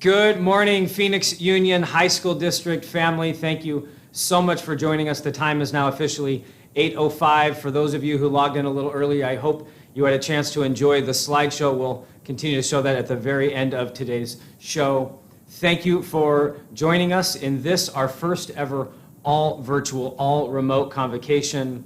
Good morning, Phoenix Union High School District family. Thank you so much for joining us. The time is now officially 8:05. For those of you who logged in a little early, I hope you had a chance to enjoy the slideshow. We'll continue to show that at the very end of today's show. Thank you for joining us in this, our first ever all virtual, all remote convocation.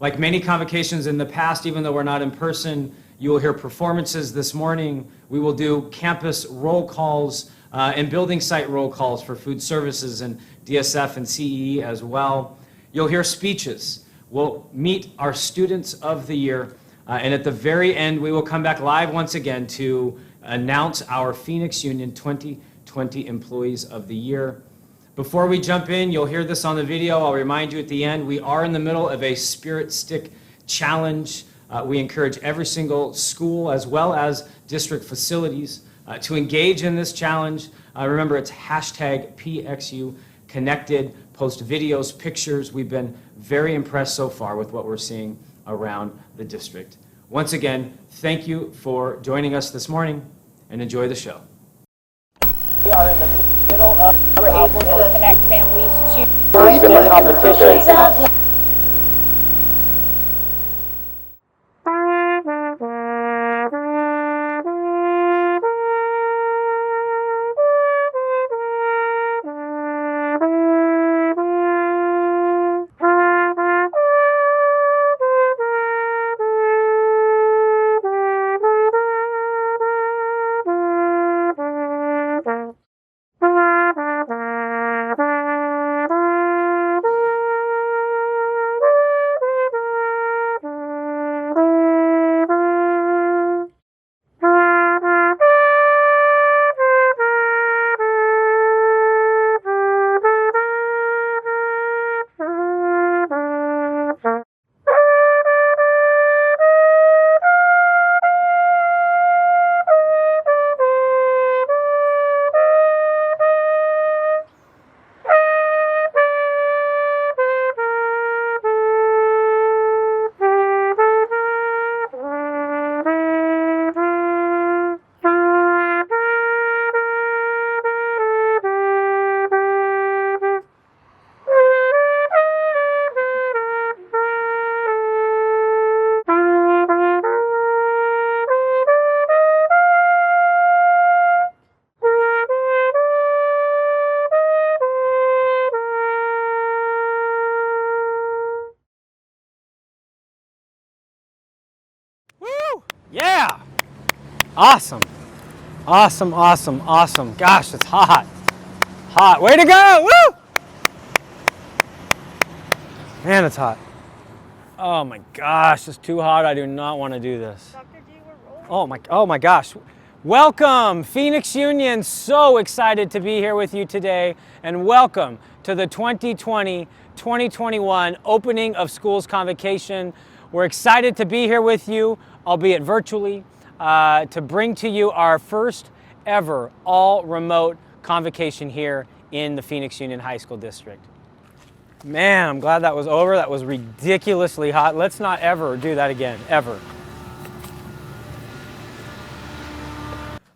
Like many convocations in the past, even though we're not in person, you will hear performances this morning. We will do campus roll calls and building site roll calls for food services and DSF and CEE as well. You'll hear speeches. We'll meet our students of the year. And at the very end, we will come back live once again to announce our Phoenix Union 2020 Employees of the Year. Before we jump in, you'll hear this on the video. I'll remind you at the end, we are in the middle of a Spirit Stick Challenge. We encourage every single school as well as district facilities to engage in this challenge. Remember, it's hashtag PXU Connected. Post videos, pictures. We've been very impressed so far with what we're seeing around the district. Once again, thank you for joining us this morning and enjoy the show. We are in the middle of we're able to connect families to competition. Yeah! Awesome. Awesome, awesome, awesome. Gosh, it's hot. Hot. Way to go! Woo! Man, it's hot. Oh my gosh, it's too hot. I do not want to do this. Dr. G, we're rolling. Oh my gosh. Welcome, Phoenix Union. So excited to be here with you today, and welcome to the 2020-2021 opening of schools convocation. We're excited to be here with you, albeit virtually, to bring to you our first ever all remote convocation here in the Phoenix Union High School District. Man, I'm glad that was over. That was ridiculously hot. Let's not ever do that again, ever.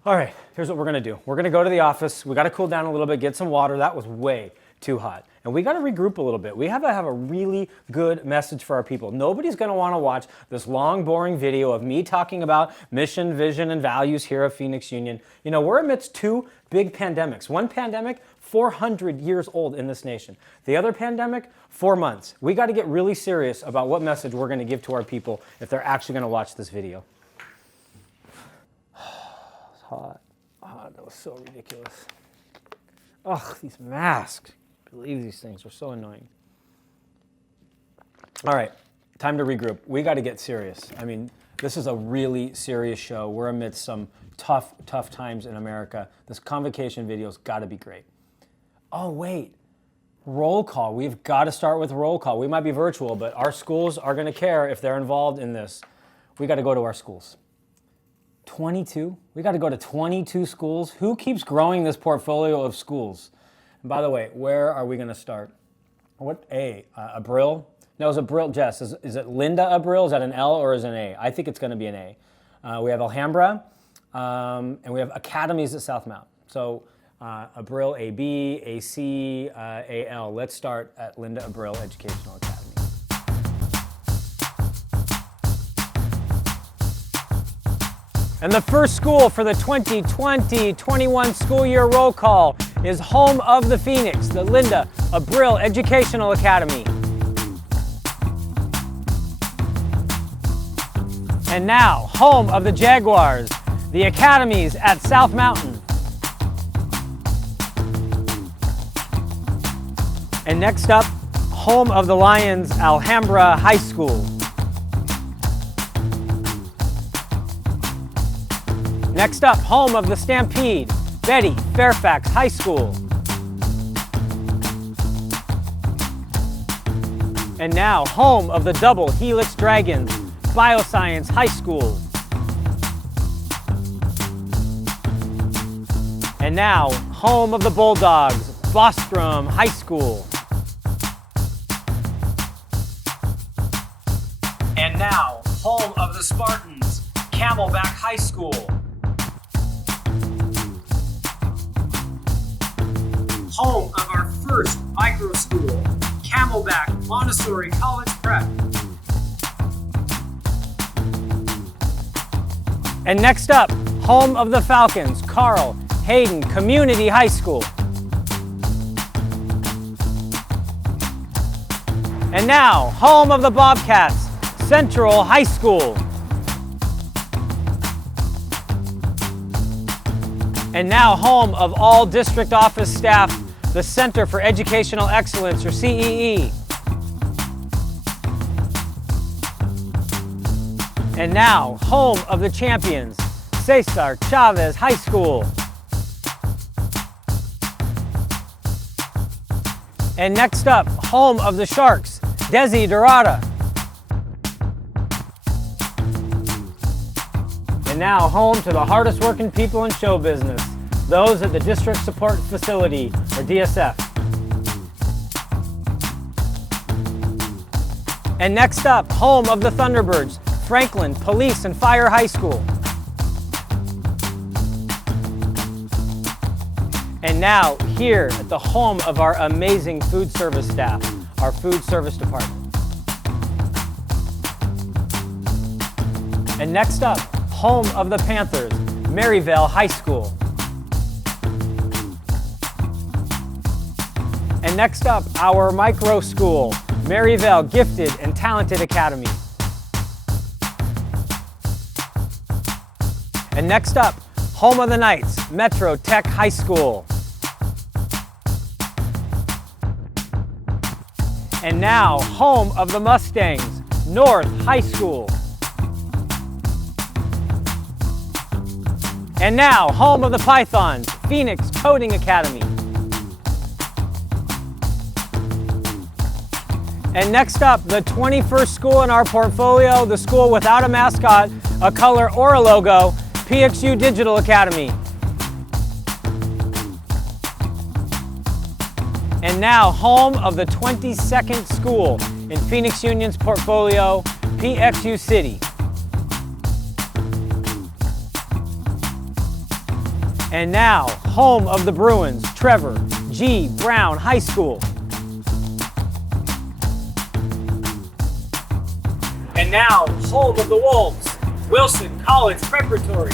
All right, here's what we're gonna do. We're gonna go to the office. We gotta cool down a little bit, get some water. That was way too hot. And we gotta regroup a little bit. We have to have a really good message for our people. Nobody's gonna wanna watch this long, boring video of me talking about mission, vision, and values here at Phoenix Union. You know, we're amidst two big pandemics. One pandemic, 400 years old in this nation. The other pandemic, 4 months. We gotta get really serious about what message we're gonna give to our people if they're actually gonna watch this video. It's hot. Oh, that was so ridiculous. Ugh, these masks. I believe these things are so annoying. All right, time to regroup. We got to get serious. I mean, this is a really serious show. We're amidst some tough times in America. This convocation video's got to be great. Oh, wait. Roll call. We've got to start with roll call. We might be virtual, but our schools are going to care if they're involved in this. We got to go to our schools. 22? We got to go to 22 schools? Who keeps growing this portfolio of schools? And by the way, where are we going to start? What A? Abril? No, is it Abril? Jess, is it Linda Abril? Is that an L or is it an A? I think it's going to be an A. We have Alhambra, and we have academies at South Mount. So Abril, A-B, A-C, A-L. Let's start at Linda Abril Educational Academy. And the first school for the 2020-21 school year roll call is home of the Phoenix, the Linda Abril Educational Academy. And now, home of the Jaguars, the Academies at South Mountain. And next up, home of the Lions, Alhambra High School. Next up, home of the Stampede, Betty Fairfax High School. And now, home of the Double Helix Dragons, Bioscience High School. And now, home of the Bulldogs, Bostrom High School. And now, home of the Spartans, Camelback High School. Home of our first micro school, Camelback Montessori College Prep. And next up, home of the Falcons, Carl Hayden Community High School. And now, home of the Bobcats, Central High School. And now, home of all district office staff, the Center for Educational Excellence, or CEE. And now, home of the champions, Cesar Chavez High School. And next up, home of the Sharks, Desi Dorada. And now, home to the hardest working people in show business, those at the District Support Facility, or DSF. And next up, home of the Thunderbirds, Franklin Police and Fire High School. And now, here at the home of our amazing food service staff, our food service department. And next up, home of the Panthers, Maryvale High School. And next up, our micro school, Maryvale Gifted and Talented Academy. And next up, home of the Knights, Metro Tech High School. And now, home of the Mustangs, North High School. And now, home of the Pythons, Phoenix Coding Academy. And next up, the 21st school in our portfolio, the school without a mascot, a color, or a logo, PXU Digital Academy. And now, home of the 22nd school in Phoenix Union's portfolio, PXU City. And now, home of the Bruins, Trevor G. Brown High School. And now, home of the Wolves, Wilson College Preparatory.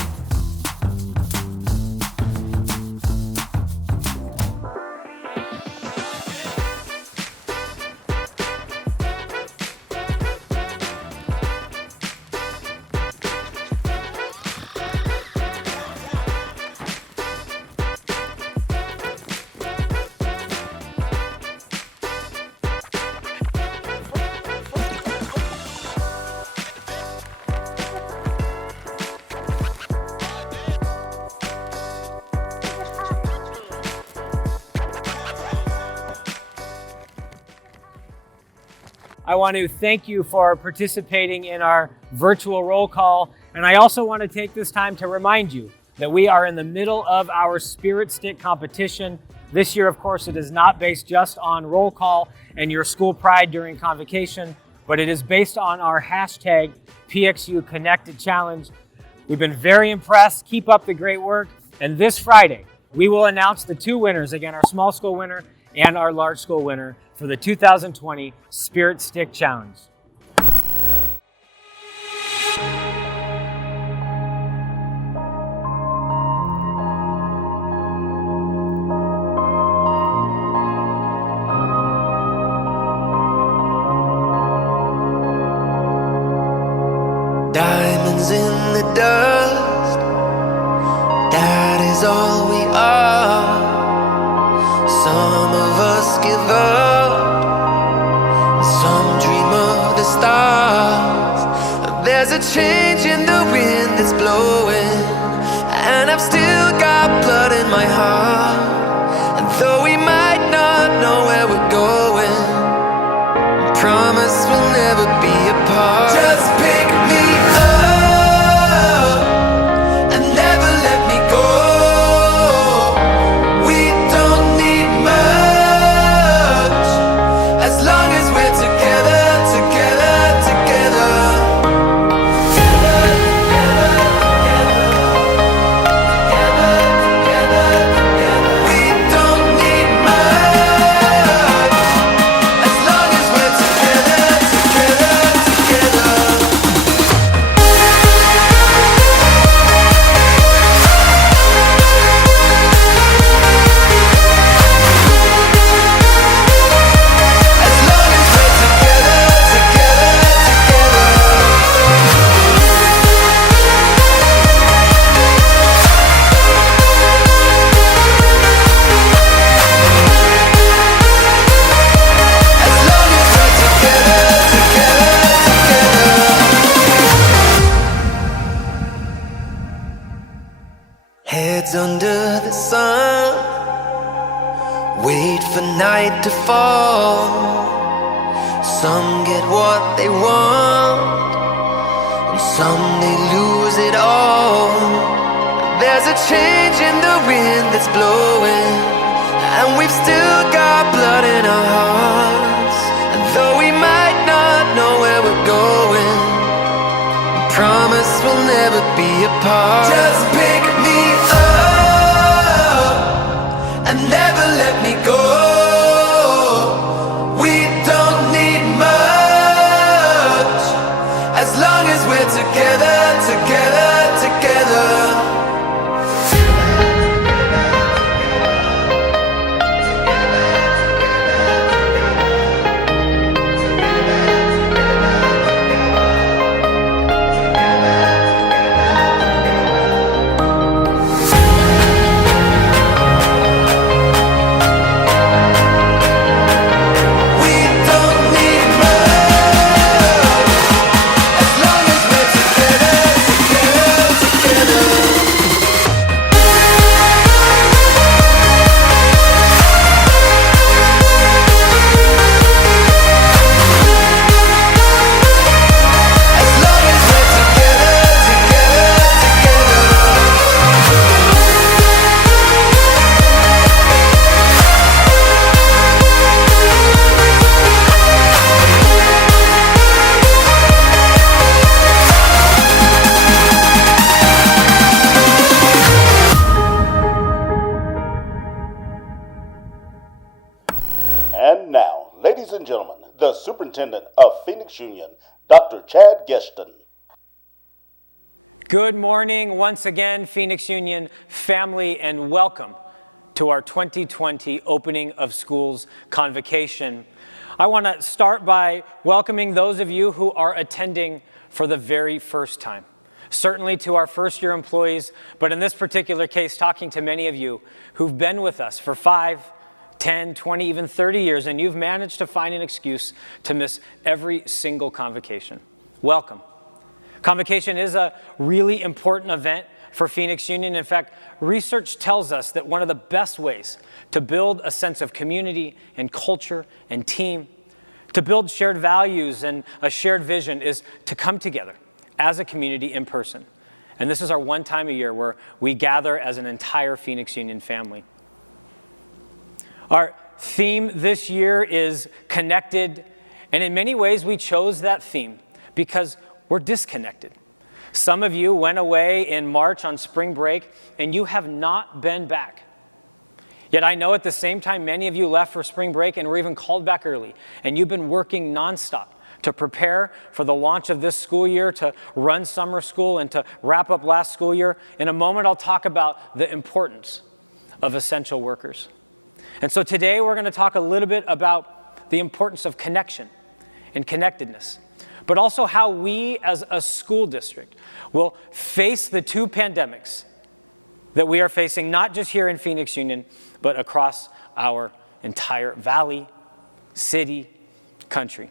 I want to thank you for participating in our virtual roll call. And I also want to take this time to remind you that we are in the middle of our Spirit Stick competition. This year, of course, it is not based just on roll call and your school pride during convocation, but it is based on our hashtag PXU Connected Challenge. We've been very impressed. Keep up the great work. And this Friday, we will announce the two winners, again, our small school winner and our large school winner for the 2020 Spirit Stick Challenge. Diamonds in the dust, that is all we are. Some of us give up, some dream of the stars. There's a change in the wind that's blowing, and I've still got blood in my heart. And though we might not know where we're going, I promise we'll never be apart. Just pick me up and never let me go. We don't need much as long as we're together, together, together. We don't need much as long as we're together, together, together. Heads under the sun, wait for night to fall. Some get what they want, and some they lose it all. There's a change in the wind that's blowing, and we've still got blood in our hearts. And though we might not know where we're going, I promise we'll never be apart. Just pick me up and never let me go. We don't need much as long as we're together, together, together. We don't need much as long as we're together, together, together. And now, ladies and gentlemen, the Superintendent of Phoenix Union, Dr. Chad Geston. Good morning once again, Phoenix Union family, and welcome to our 2020 Opening of Schools Convocation. I want to start by welcoming those of you who are attending for the very first time. Certainly to our first-year employees, but in this particular case, talking to many of you who've been with us for 5, 10, 20, even 30 years, and you've managed to find an excuse to miss every single convocation. Welcome. Convocation is a really important event for Phoenix Union. In fact, research tells us that one of the best ways to build a sense of community and culture and team, to build shared values and a shared vision, is to come together as a community in person. And this is our one time a year where we gather as an entire Phoenix Union family. Our theme this year is connected, and in many ways we chose that theme because we're disconnected. Some of you went away in March on spring break, and you have not been back Yet I know at the same time many of you left for spring break and were even called back early, and you've been working nonstop to prepare for the launch of this school year, to run summer school, and to wrap up last school year. In a moment, I'll talk about the importance of essential workers. And so today we're going to talk a little bit about the importance of connection and connectedness, but also how we as a school district will face the two pandemics that we are facing, not just here in Phoenix Union, but across our entire valley, city, country.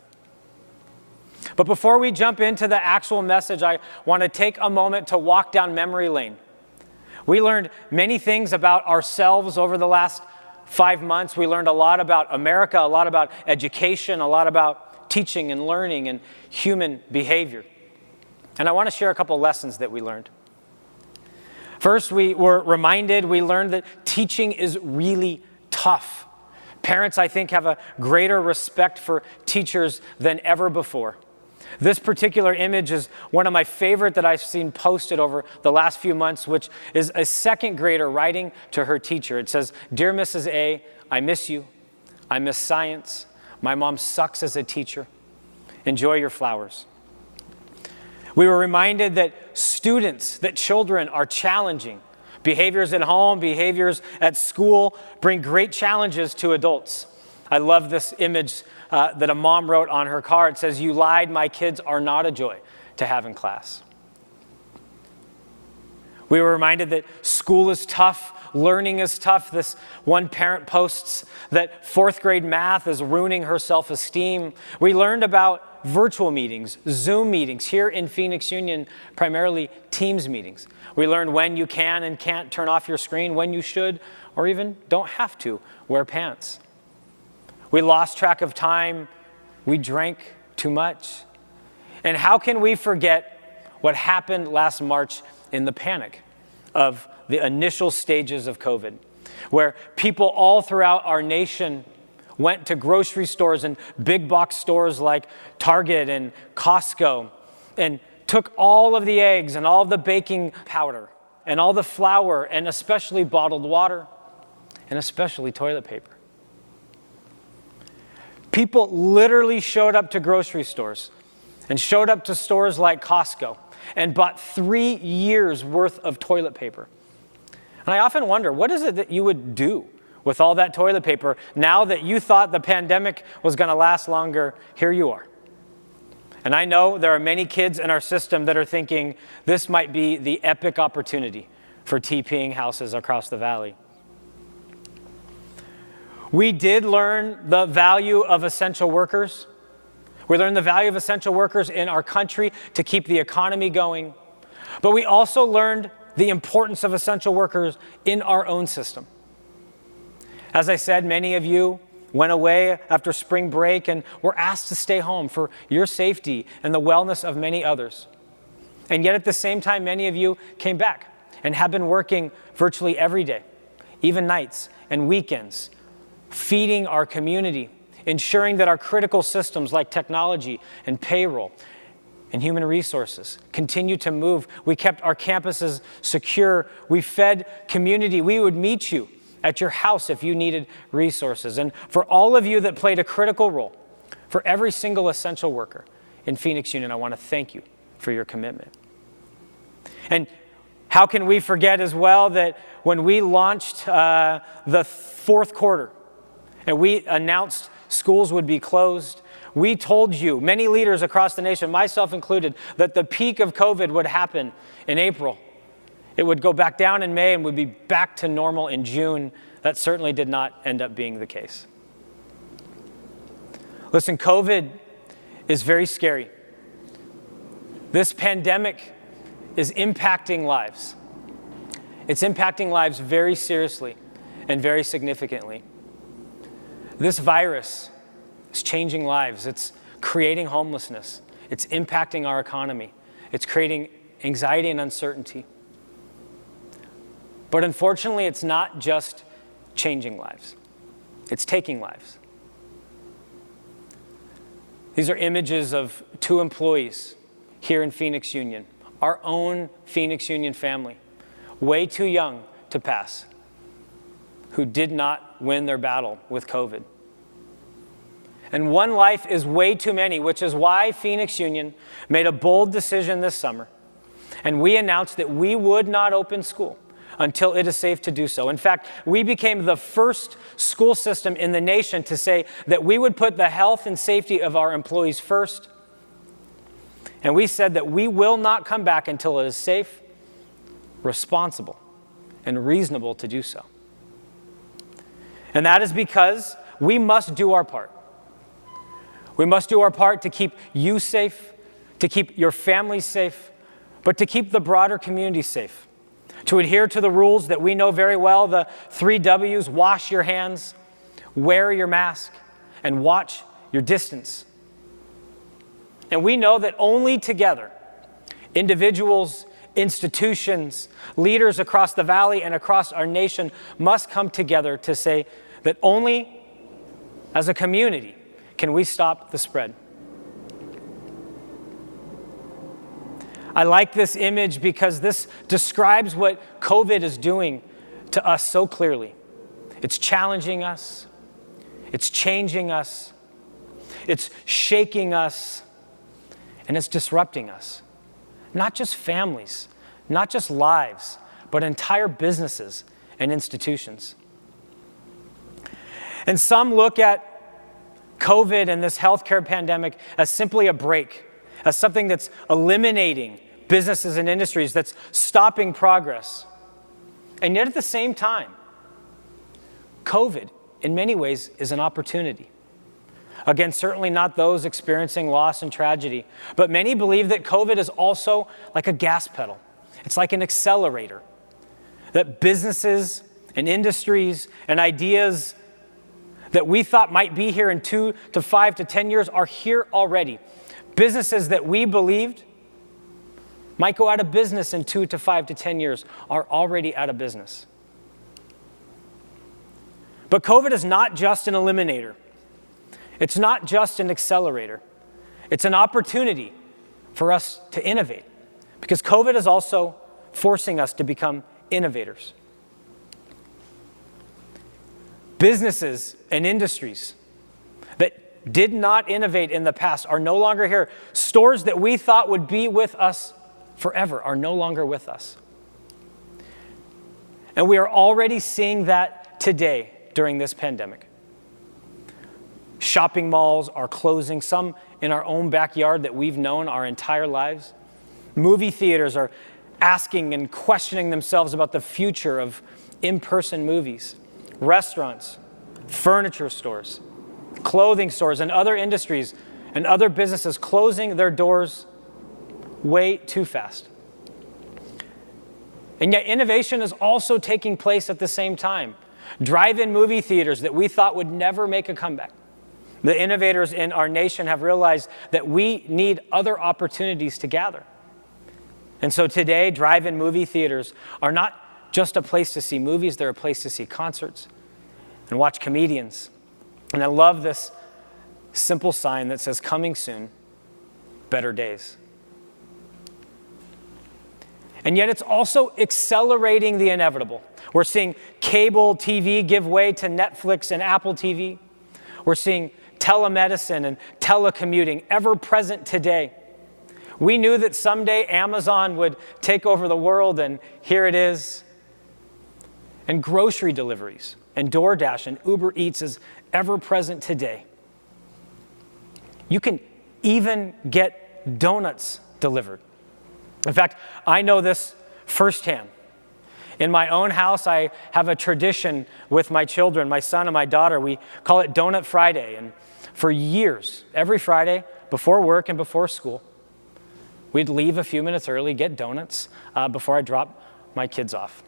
But before we jump into the actual message, I want to take a moment to walk down memory lane. We learned many things about ourselves over the last 5 months. We learned a lot about America, a lot about education, a lot about teaching and learning and human behavior. And I want to share a couple lessons that we learned. First, we learned that teaching is really tough. Parents, I think, have a greater respect for teachers than ever before. This particular image is one of my favorite that I've seen posted over the last few months, which is a second grader writing to her teacher. It says, "Dear Mrs. A, I miss you. I miss science. My mom sucks as a teacher. Enjoy your flowers." We were reminded that children are challenging. Behaviors at home, behaviors at school bring great challenges to adults. I love this image that a mom wrote on her car. It says, "You lied, my kids are not a joy to have in class." We were reminded that school is tough, learning is tough. This one parent posts that 4th grade math is ruining her self-esteem. We learned about virtual meetings, Zoom meetings, here in Phoenix Union, primarily Teams meetings. We learned when you can and can't turn off your screen, when you should or even don't have to wear pants. We lost track of time. We drank too much. And how can we forget what happened last March in the panic of the initial stages of COVID, where people all throughout our nation went to grocery stores and big box stores like Target and Costco and took all of the eggs and all of the baking powder and all the flour and especially bottled water and especially toilet paper. People literally showed up to grocery stores and showed up to stores like Costco and bought 3 years worth of toilet paper. And I often wonder, what is it that you would do with all that toilet paper now that you thought the pandemic was going to last longer? Here you are. And I know there are many kids in our system that are thinking this might be the epic opportunity for TPing houses across the valley. We did learn the value of essential workers. We learned the value of essential workers in our country to keep the economy going. But we also learned the importance of essential workers in our own system. As I said, many of you went away after spring break and were asked to stay home for your safety and the wellness of many others. And yet at the same time, many of you came back and have been working virtually every day, even nights and weekends, feeding our community, ensuring that our critical systems like technology and payroll and human resources continue to move. We kept our campuses secure. We fed community. We would meet you at your house if you needed resources. And for all of you that played a critical role, for every single essential worker in Phoenix Union, I want to thank you for your commitment. And how can we forget as well that when we launched the 4th quarter and we announced schools would be closed, we told you, many leaders across the nation, myself included, that the peak of COVID would happen in April. It would go back down in May and would be back to normal in June. That certainly did not end up being the case. Listen, COVID is very scary. This pandemic is impacting lives. It's impacting lives very seriously and very significantly. This virus is changing lives. It's creating homelessness. It's impacting our economy. It's creating anxiety and uncertainty. But unfortunately, it's not just changing lives. It's taking lives. These are images of 2 employees here in Phoenix Union, our own Phoenix Union family, way too young to pass. who did not win their battle with COVID. And one life is way too many, which is why Phoenix Union made a bold decision this summer. And we announced that we would not open school until it is safe to do so. In fact, we became the first school system in the nation to say that we would put the health and safety of our employees first. And we said that we will not come back until it is safe, responsible, and reasonable to do so. And that is because we must do our part. We must do our part to keep you safe, to keep your family safe, but to keep the broader community safe. To adhere to the rules that we know very well, the 3 W's: wash your hands, wear your mask, and watch your distance. And we know that only together, individuals, institutions, leaders across the valley and across our nation must come together to say that only as a community can we stop the spread. I like this image because this describes what COVID is doing to us so clearly. It's challenging us. It's changing us. It's shaking us. And it's disrupting us. Not just families, not just lives, but entire businesses and institutions. And some look at COVID and this healthcare pandemic as simply a break, as something that's eliminating businesses and industries, that's stopping progress. And yet at the same time, COVID, in many ways, is an opportunity. Again, certainly not those experiencing loss and tragedy, but many believe that COVID is also like a gas pedal. It's like an accelerator, that businesses and industries and ideas that we thought might be here in 2 to 5 to 10 years are here already. Businesses that we believed might go out of business in 2 to 5 to 10 years are already out of business. But COVID is not just an eliminator. It's not just an accelerator. It's an opportunity for us to innovate, because COVID is also forcing us to become innovators. Businesses and industries that did not innovate in the past are no longer here. Stores that we thought would be with us forever are no longer with us. And we are already seeing that today during this pandemic. Shopping malls are closing, some in our own backyard that we've known our entire lives. Movie theaters are asking and questioning themselves about the future of in-person movies. Restaurants, furniture stores, clothing stores, and other industries and other businesses closing their doors way too fast. And yet innovation is also taking place at the same time. Drive-in movie theaters that we thought would never make a comeback. The innovators in our nation have realized that we need other opportunities to gather. And so today, drive-in movie theaters are not just a place to see movies, they're a place to see concerts and watch comedians. And I love this simple sign that says, "Coming soon, better days." And yet it's also accelerating the inevitable. We're seeing cable TV give way to Netflix and Apple TV. We're seeing telemedicine and telecommuting ever present today. We knew that someday Amazon would take over the world, and here it is. And grocery deliveries and DoorDash and Uber Eats is ever present today. You can even get donuts delivered. In fact, I know this firsthand. In my own house, I have a tradition with my children, my son and my daughter. We call it Donut Friday. And for years, every Friday, before work and before school, we'd leave a few minutes early, get donuts before I drop my kids off.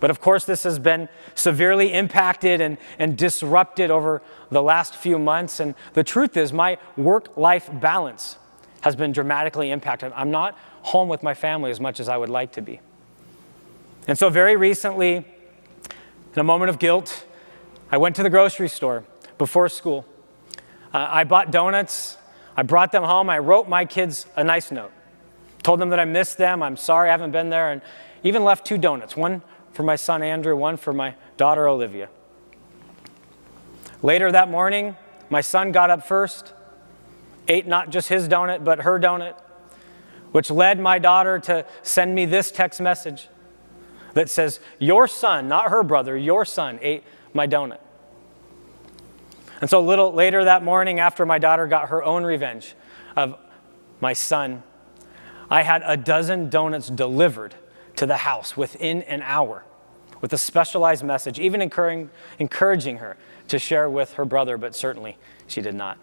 But of course, this has been severely impacted and disrupted over the last few months. And the truth is, my work-life balance has been dramatically impacted. I'm not home with my family as much as I would like to be. And so very recently, in a moment of guilt, I went to the grocery store before school. I bought donuts. I brought them home. I wrote my kids a nice note. Told them that I missed them. I'm sorry I haven't been there. And even left 2 donuts, one for my son Andrew, one for my daughter Olivia. Later that morning, my son got up first, ate not just his donut, but her donut, which led my daughter to send me this text message that says, your son, not her brother, your son ate my donut. And so a little later that morning, after my daughter got her own revenge of my son, I had a dozen donuts delivered to the house within an hour with a specialized message, even encouraging her to share with her brother, but certainly she did not.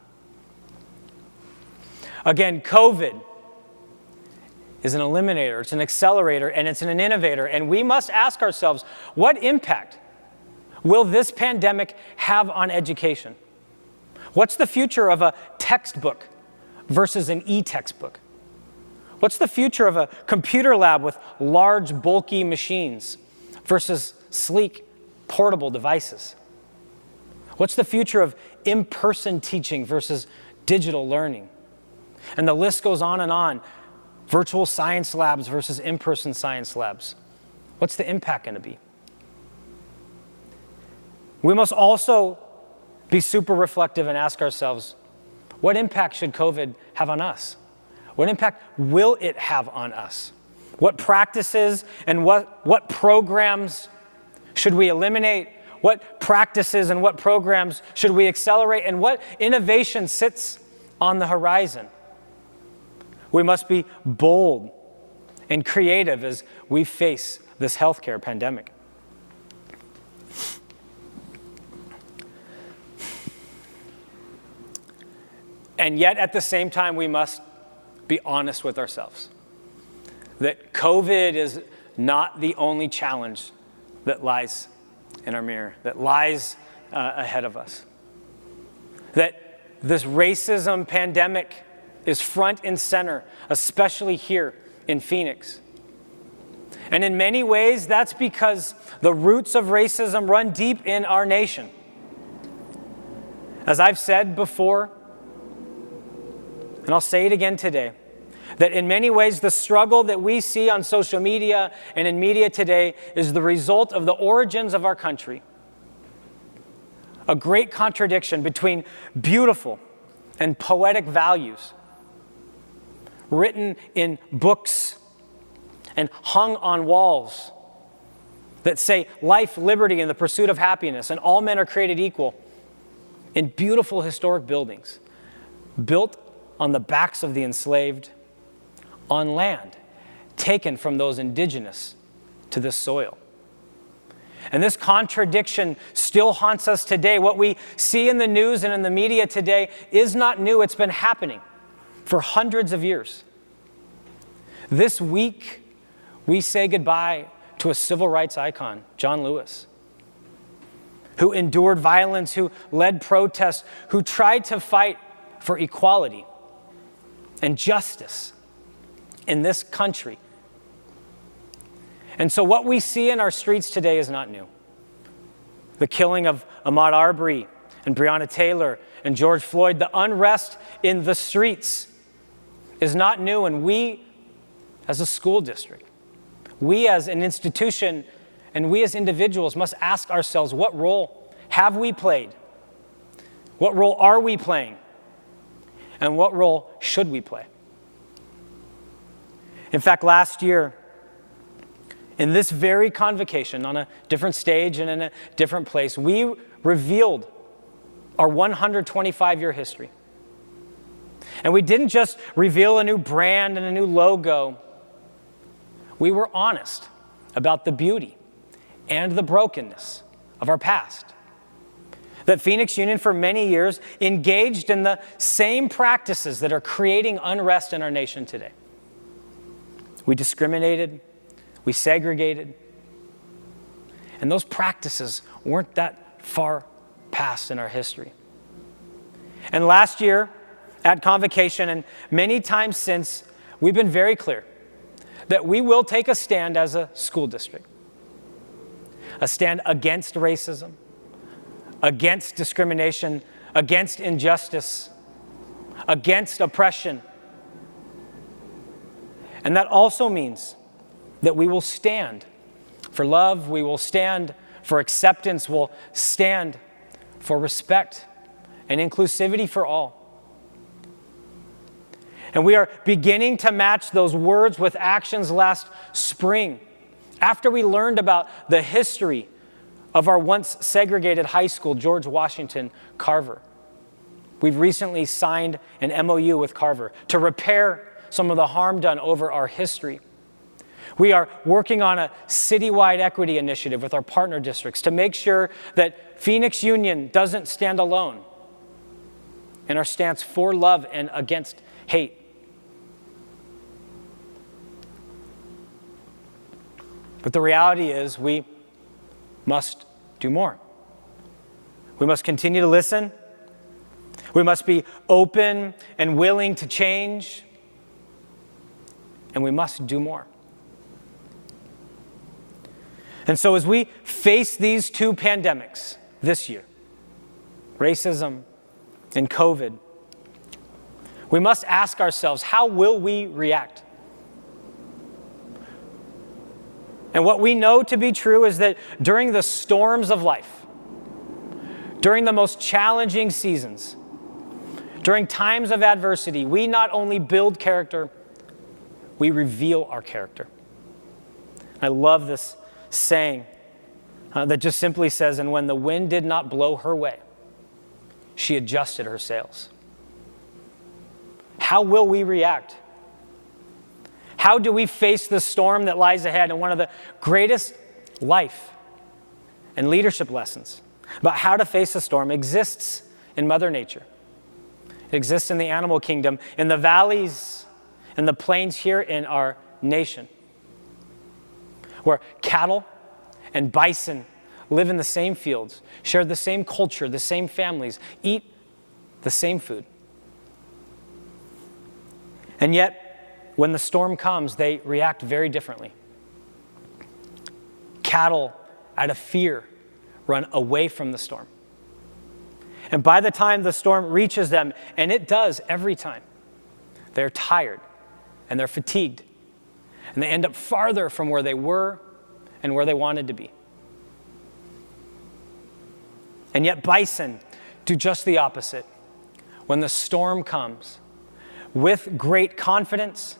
Again, COVID is an eliminator, it's an accelerator, and it's an innovator. And we must ask ourselves, what impact will this pandemic have on education? What's the future of a textbook versus an e-textbook? What's the future of a computer lab with large, bulky machines versus sleek, portable devices? What's the future of in-person teaching versus digital learning? And the list goes on and on. Virtual science labs versus in-person science labs. What's the impact going to be? We must also be super reflective and ask ourselves, what impact should COVID have on us? What impact will it have on us? What practices and what programs should we eliminate? What practices and what programs should we accelerate? And what innovation sits on the horizon? We must be bold and creative as we face this healthcare pandemic. And yet, at the same time, we must be honest with ourselves that COVID is not the only challenge that lies in our mirror, that lies ahead of us. That this racism pandemic is front and center, especially here in Phoenix. And in many ways, that's because the roots of racism run deep in our nation. As I've said before, and I'll say it again today, that in many ways, the struggle that we see on social media and in media today is the result of the origins of our country. A great contradiction between beautiful and poetic values written in books and hung on walls that say life, liberty, and the pursuit of happiness, and all men are created equal, in beautiful historic buildings built on the backs of the enslaved, on land taken from those indigenous to this soil. And this contradiction still haunts us today. What we see in the news and in the media today is not new. It's been happening for hundreds of years. This week, we say goodbye to a civil rights icon, John Lewis, who endured violence, who led protests, who tried to fight for equality and justice in this country. And so what we see in our streets today is not new. The killing of Ahmaud Arbery and Breonna Taylor and George Floyd, the unrest in the streets is not new. And we, as a school district, we as an institution, and we as individuals must ask ourselves, what role have we played? What role are we playing? And what role should we play? In fact, last year, in this very convocation, on a different stage and in a different place, we revealed our 125-year history. And we didn't just reveal a new brand and a new logo. We were honest about the beauty and the brokenness of our past. That Phoenix Union for many years engaged in the same practices that are creating unrest in our nation today. We discriminated, we segregated, and those practices weren't that far past in our history. And last year at Convocation and many times since, we've been very clear that we will take a stand as a school district. A stand against racism, against discrimination, against injustice, against oppression. And that also means that we will stand for love, we will stand for acceptance, we'll stand for respect and inclusivity for all. And we are beginning to match those words with actions last spring, after we learned about the history of our once segregated high school, George Washington Carver. We've recently signed an MOU with Carver to repair some of the harm done over our history. We are working on a citywide equity initiative with our partner districts to make sure that Phoenix Union doesn't stand alone in our stance for love and against hate. But the reality is we must do more. We must continue to listen. We must be open and willing to change. And we must do more. And so as we face these two pandemics this year, racism and COVID, we must ask ourselves, how will we react? And what we know to be true is that during the storms of life, during the most challenging seasons, during times of adversity, we not only build character, we reveal our character. I love this saying that just simply says, and when the wind did not blow her way, she adjusted her sails. How will we react? How do we face the storm that lies ahead? And one of the greatest life and leadership lessons about how to face a storm exists in Mother Nature. It exists in the animal kingdom, in the valleys and the plains here in our nation, where cattle and bison live in the same fields, share the same culture, the same families, eat the same food. And yet, when the storm comes, they react very differently. Cattle, out of fear, run away from the storm. And by the time the storm reaches them, and it does every time, they're tired and they're fatigued. And they end up farther from where they were and where they wanted to be. And yet bison do just the opposite. When the storm comes, with great confidence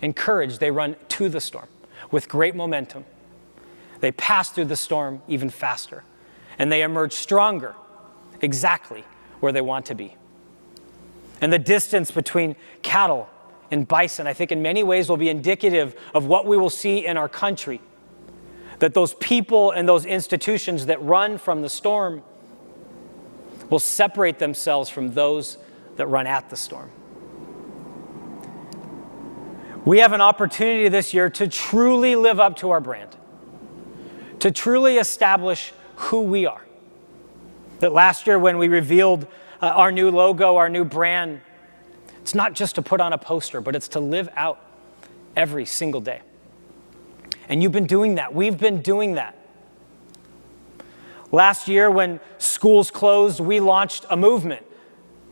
and courage, they run to the storm with great momentum. They pass through the storm even faster, and they emerge stronger, exactly where they want to be. And the distance between cattle and bison, I think in many ways will be indicative of what we will see in our country. That those people and those institutions that run from the storm will separate themselves from those that run at the storm. We have an opportunity this year to truly live up to our brand, to truly establish who we are. That last year when we revealed our new logo, our new brand, it's not just to put on a poster, but it's to live out every single day. And you've been doing that. We've been doing that. Last year when schools closed, we launched a movement,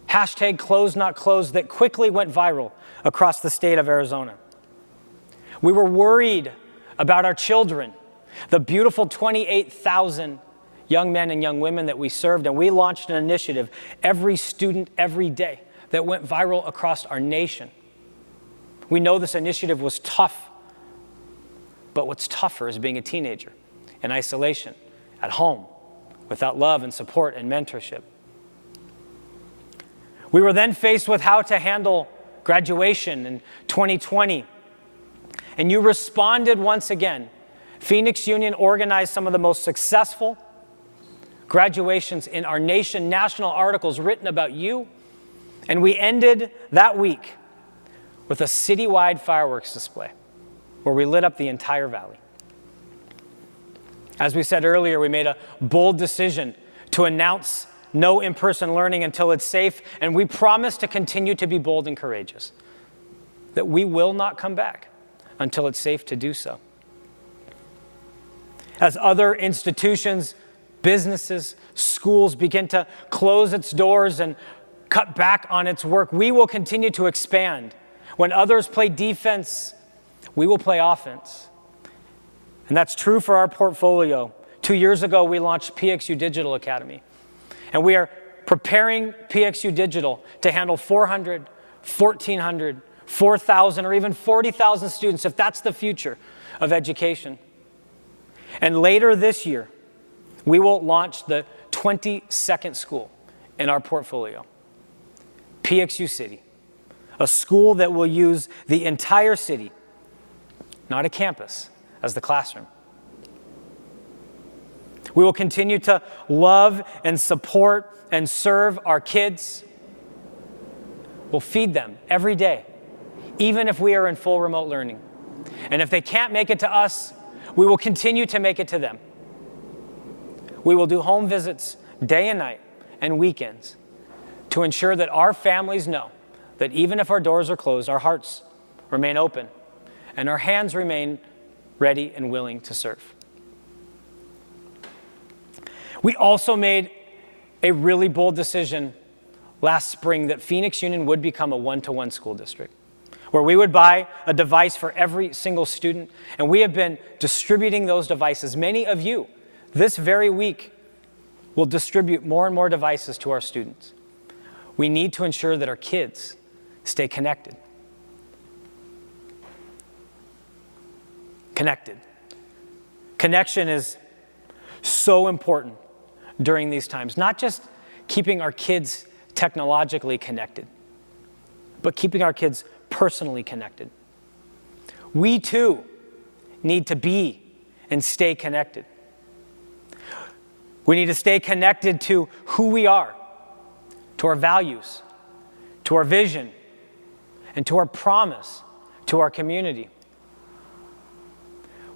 #ClosedNotClosed, that quickly went viral across the state of Arizona. We were worried about our children, the beautiful 28,000 young men and young women that we served, and we launched an initiative, Every Student, Every Day, that went viral across our nation. We know this initiative was tough, but what's tougher is being a teenager in isolation, at home, without love and support and mentorship. We were then faced with how to handle graduation in 2020. And you responded once again. Phoenix Union organized some of the most successful graduations in our nation, national articles written about you. And we ended that week with a citywide fireworks display where we lit up the entire valley. As we said earlier, we made a bold decision to announce no in-person learning until it's safe, and we promise to continue to be bold and courageous, that we will not come back until it's safe to do so. As other institutions, businesses, schools begin to close its doors and cut back on its work, we will continue to expand. When others play defense, we will play offense. And that's true for our portfolio. 2 years ago, we launched PXU Digital Academy. And we are preparing PXU Digital to handle 400, 1,400, 4,000, or even 40,000 students, if that's the future of education. And later this year, we will launch the 22nd school in our portfolio, PXU City, a school that will use the entire city, not a campus, as the classroom. We will continue to love and support and serve our kids. We'll feed them every day, even if we are in full remote learning. And if they can't make it to us, we will continue to make it to them. We will do home visits day and night and weekends to ensure that our families know that even if our doors are closed, our hearts remain open and our hands remain ready and willing to serve. We also made a really bold decision last spring that Phoenix Union would become a one-to-one school district, where we would buy a device for every single student, and we have been distributing those devices. Many of you, this very week, will distribute more and more devices to our students. We need to ensure that our kids stay connected. Connected. Connection is so important during these times, not just keeping our kids technologically connected, but keeping our kids personally connected. We too need to be and stay connected. We need to stay connected to who we are, to our values, to our vision, and to our promise to our community.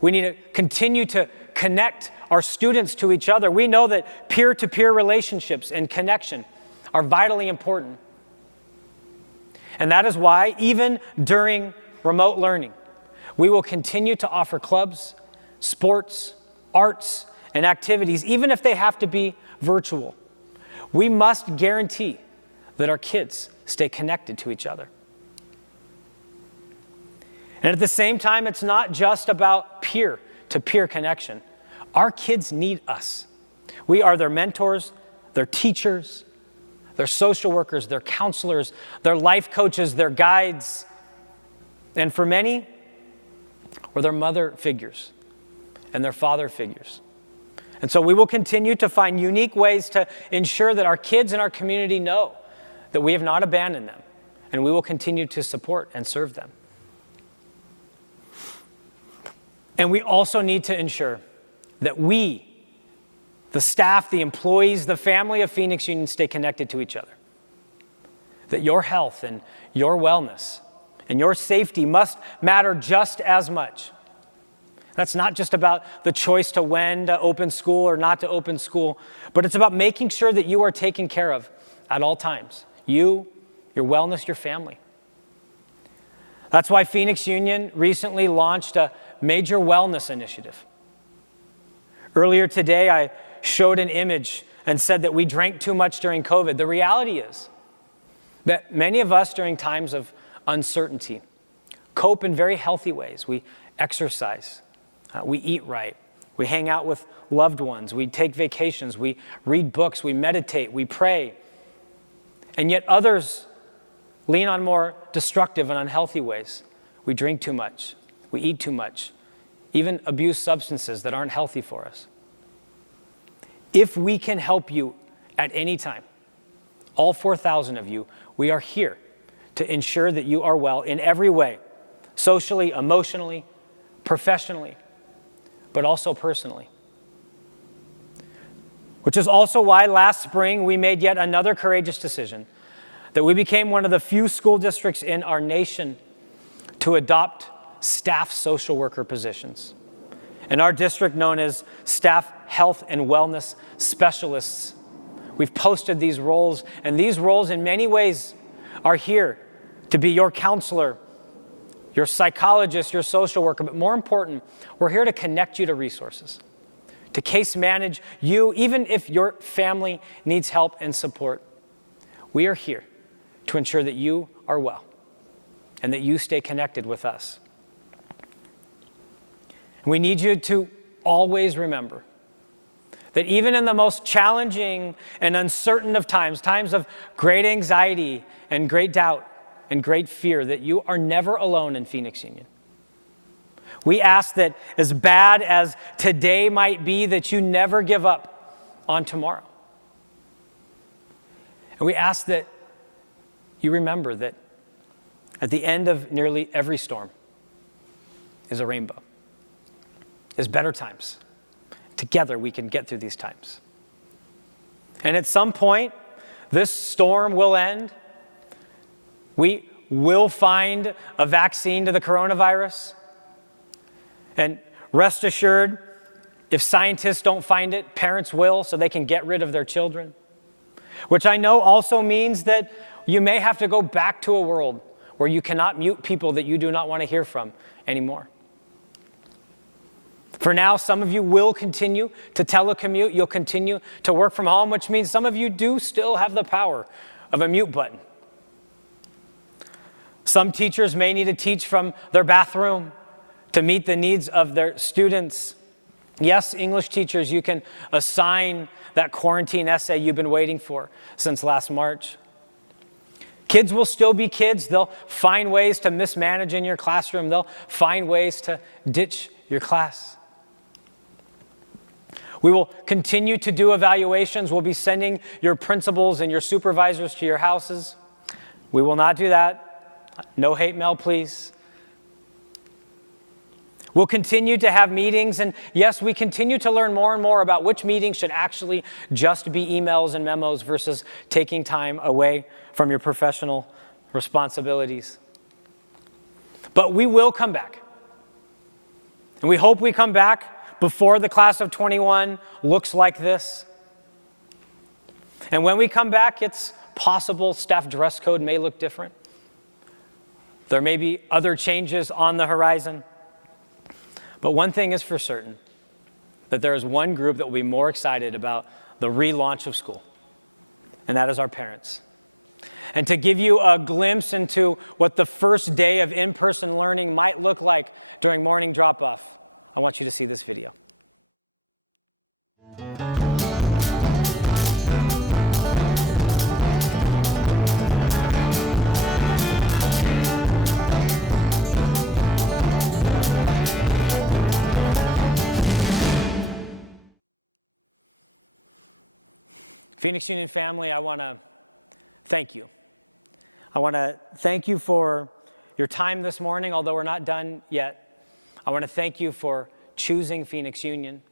We need to continue to connect our students to each other. We know that peer-to-peer relationships and connection are vitally important. And that is why, even during remote learning, we will continue to offer clubs, sports, arts, and activities, even if they have to be virtual. We must guarantee that our kids stay connected to each other. And at the same time, it's not just about peer-to-peer connection. Our kids need us. We are their mentors, their teachers, their social workers, their counselors, their life coaches, their guides. And for many, we're their mother figures and their father figures. And so we will continue to find unique ways to ensure that our kids in our community know that we have not abandoned them, and we will continue to support and serve them. And we also need to ensure that we, the staff, the employees, the family of Phoenix Union, stay connected to each other. That your health and your wellness and your safety must matter just as much. That's not just about the choice to when to open school or not to open school, but it's about making sure that you are taken care of at all times. You, your wellness, your family. That's why Phoenix Union recently launched a major wellness initiative. Earlier today, I showed an image and said that we drank too much during COVID. The reality is that many of us during times of uncertainty cope in very healthy ways. We exercise, we eat right, we hang out with loved ones, we take vacations, we read books, we meditate, we pray. And yet others lean on more destructive and unhealthy ways. We drink too much, we eat too much, even abuse substances that aren't healthy for us. If we can help you at any time, all 4,000 of you, we are here to ensure that you are well in every way, socially, emotionally, professionally, but also personally. Which is also why last spring we made yet another courageous decision, that we became one of the few school districts in our nation to adopt staff social worker positions. In our district, known as Staff Health and Wellness Specialists, we've posted these roles, and these roles in many ways are here to be your counselor, your psychologist, your social worker, but more important, we're here to connect you to resources, to case manage you, even if your family needs help and support. We are here to ensure that you are well and that you stay connected with us. We need you to always remember that even in the most challenging and uncertain of times, times of great anxiety and great doubt and great fear, that you are never alone in Phoenix Union. We ask that as bad as today might be, that you never give up on tomorrow. And we ask that you remember that at the end of nearly every storm is a rainbow, is better times. Together we can get through these times. And at some point, this storm will end. We will find a vaccine to the coronavirus. And rest assured, if scientists don't find it, parents will, so they can get rid of their children. Which I know also means that you may have to go back to a world where you cannot mute people that you do not want to hear from anymore. For now, some of you will continue to telecommute. You'll continue to work from home, which means some of you do still have the power of a mute button. Some teachers may need to teach from their bathroom to meet the needs of their students. Yes, English teachers, you can assign that quarantine essay you've been waiting for since last March. Kids will still be kids. They'll find ways to mismanage in your classroom. They'll find ways to ditch your class. We will continue to do evaluations. We'll be sending your principals and your supervisors to your houses. We will not do that. No hate mail, please. We'll continue to have meetings, and yes, we continue to learn more and more about which meetings should actually just be emails and memos versus taking time away from your professional responsibilities. But we will come back. And we hope we come back before the class of 21 looks like this. And when we come back, it's possible staff dress code may look different. There may be other changes on the horizon. But one thing is for certain, that there is one group that will be more excited about the relaunch of school, and that is our parents. And to give you a glimpse into what the first day of in-person learning might look like during morning drop-off, I want you to see this video. Phoenix Union family, I want to thank you. I want to thank you for your time this morning, although we're not done yet. I want to thank you for choosing Phoenix Union.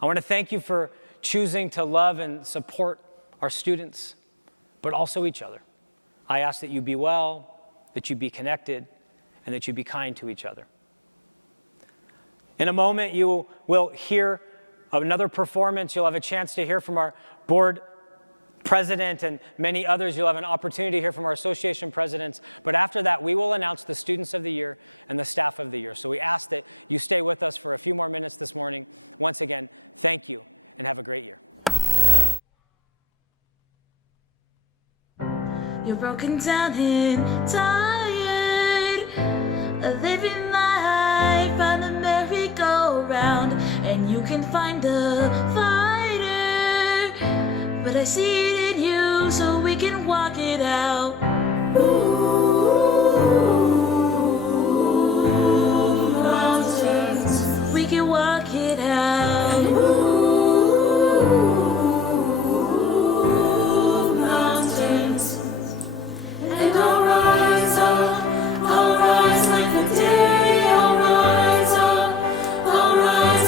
I want to thank you for choosing to love and support our students, but also each other. I ask that you be well, that you be connected, and that you be kind to each other. In a moment, you will hear another performance. You'll have a chance to hear from our board president and many others. You'll have an opportunity to hear from our association presidents. But after that, we will announce the students of the year and the staff of the year. So we ask that you stay with us for a few more minutes this morning. Once again, thank you and have a great year. You're broken down and tired of living life on the merry-go-round, and you can find a fighter, but I see it in you, so we can walk it out. Ooh, mountains, we can walk it out. Ooh, mountains, and I'll rise like the day. I'll rise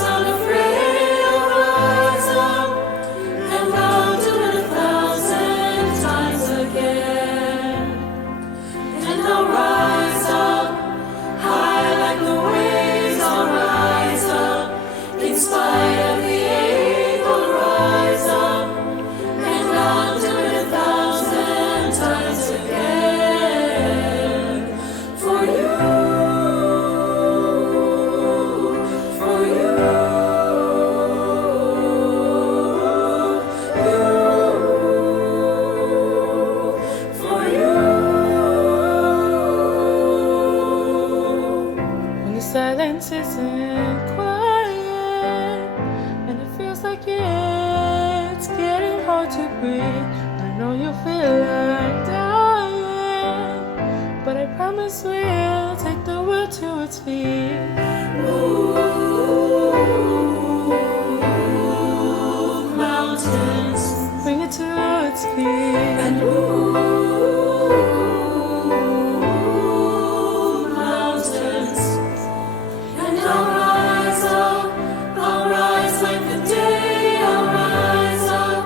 unafraid. I'll rise up, and I'll do it 1,000 times again. to breathe. I know you feel like dying, but I promise we'll take the world to its feet. Move mountains, bring it to its feet. And move mountains, and I'll rise up, I'll rise like the day. I'll rise up,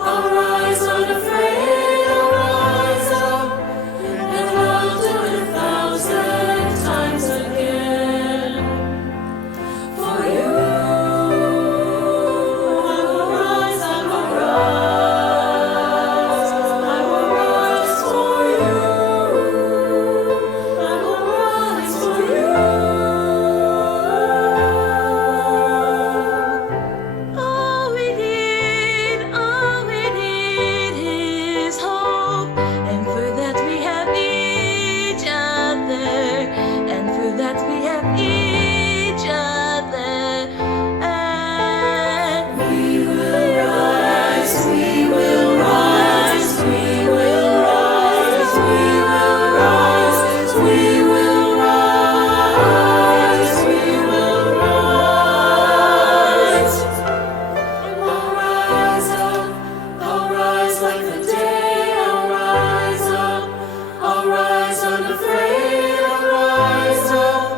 I'll rise unafraid. I'll rise up, and I'll do it 1,000 times again. For you, I will rise, I will rise. I will rise for you. I will rise for you. All we need is hope, and for that we have each other, and for that we have each other, and we will rise, we will rise, we will rise, we will rise, we will rise, we will rise. And I'll rise up, I'll rise like the day. I'll rise up, I'll rise unafraid. I'll rise up,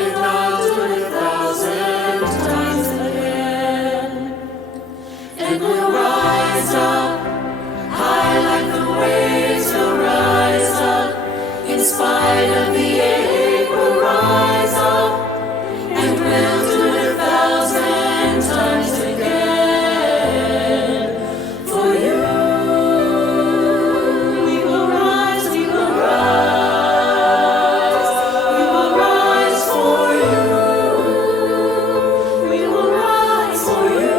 and I'll do it 1,000 times again. And we'll rise up, high like the waves. We'll rise up, in spite of the ache. We'll rise up, and we'll do it 1,000 times again. For you, we will rise, we will rise. We will rise for you. We will rise for you.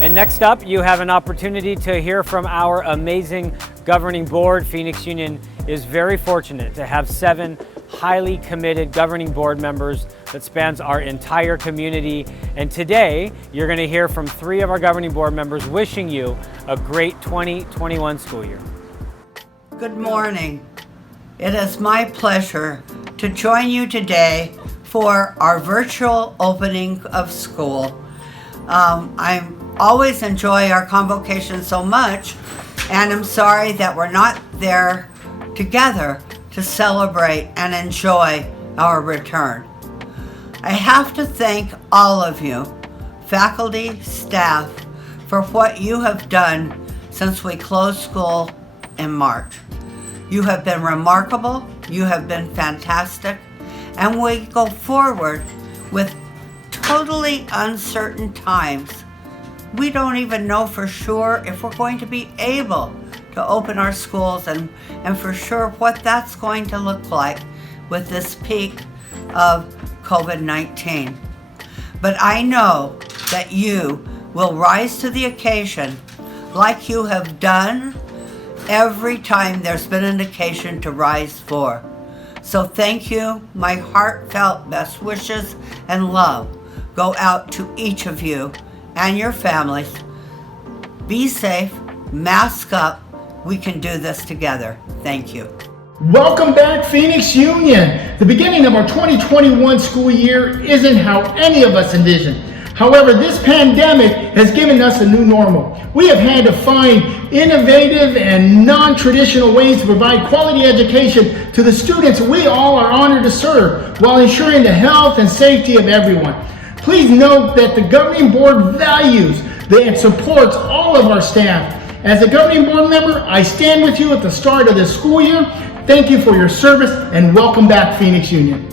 And next up, you have an opportunity to hear from our amazing governing board. Phoenix Union is very fortunate to have 7 highly committed governing board members that spans our entire community. And today, you're going to hear from 3 of our governing board members wishing you a great 2021 school year. Good morning. It is my pleasure to join you today for our virtual opening of school. I always enjoy our convocation so much, and I'm sorry that we're not there together to celebrate and enjoy our return. I have to thank all of you, faculty, staff, for what you have done since we closed school in March. You have been remarkable, you have been fantastic, and we go forward with totally uncertain times. We don't even know for sure if we're going to be able to open our schools and for sure what that's going to look like with this peak of COVID-19. But I know that you will rise to the occasion like you have done every time there's been an occasion to rise for. So thank you. My heartfelt best wishes and love go out to each of you and your families. Be safe, mask up. We can do this together. Thank you. Welcome back, Phoenix Union. The beginning of our 2021 school year isn't how any of us envisioned. However, this pandemic has given us a new normal. We have had to find innovative and non-traditional ways to provide quality education to the students we all are honored to serve while ensuring the health and safety of everyone. Please note that the governing board values and supports all of our staff. As a governing board member, I stand with you at the start of this school year. Thank you for your service and welcome back, Phoenix Union.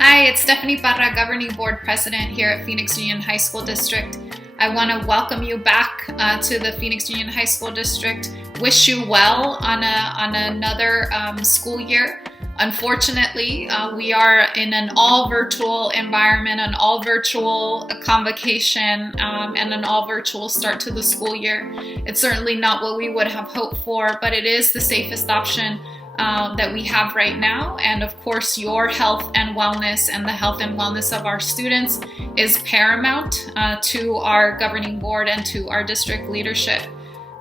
Hi, it's Stephanie Parra, Governing Board President here at Phoenix Union High School District. I want to welcome you back to the Phoenix Union High School District. Wish you well on another school year. Unfortunately, we are in an all virtual environment, an all virtual convocation, and an all virtual start to the school year. It's certainly not what we would have hoped for, but it is the safest option that we have right now. And of course, your health and wellness and the health and wellness of our students is paramount to our governing board and to our district leadership.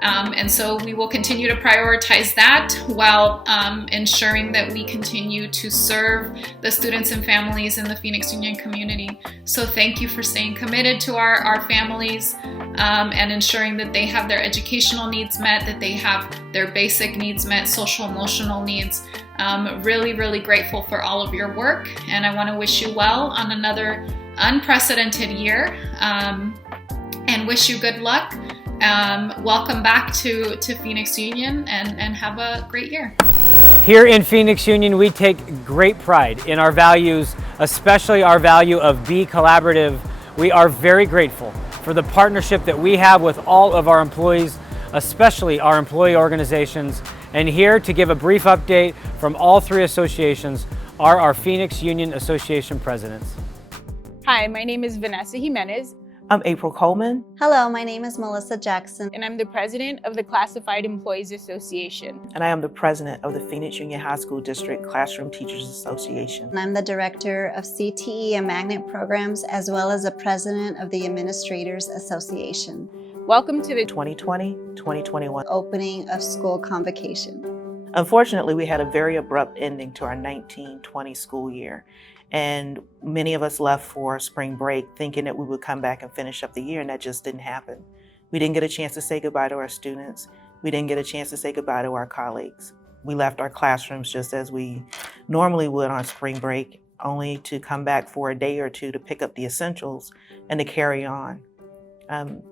And so we will continue to prioritize that while ensuring that we continue to serve the students and families in the Phoenix Union community. So thank you for staying committed to our families and ensuring that they have their educational needs met, that they have their basic needs met, social emotional needs. Really, really grateful for all of your work, and I want to wish you well on another unprecedented year and wish you good luck. Welcome back to Phoenix Union and have a great year. Here in Phoenix Union, we take great pride in our values, especially our value of be collaborative. We are very grateful for the partnership that we have with all of our employees, especially our employee organizations. And here to give a brief update from all three associations are our Phoenix Union Association presidents. Hi, my name is Vanessa Jimenez. I'm April Coleman. Hello, my name is Melissa Jackson. And I'm the president of the Classified Employees Association. And I am the president of the Phoenix Union High School District Classroom Teachers Association. And I'm the director of CTE and magnet programs, as well as the president of the Administrators Association. Welcome to the 2020-2021 opening of school convocation. Unfortunately, we had a very abrupt ending to our 1920 school year. And many of us left for spring break thinking that we would come back and finish up the year, and that just didn't happen. We didn't get a chance to say goodbye to our students. We didn't get a chance to say goodbye to our colleagues. We left our classrooms just as we normally would on spring break, only to come back for a day or two to pick up the essentials and to carry on.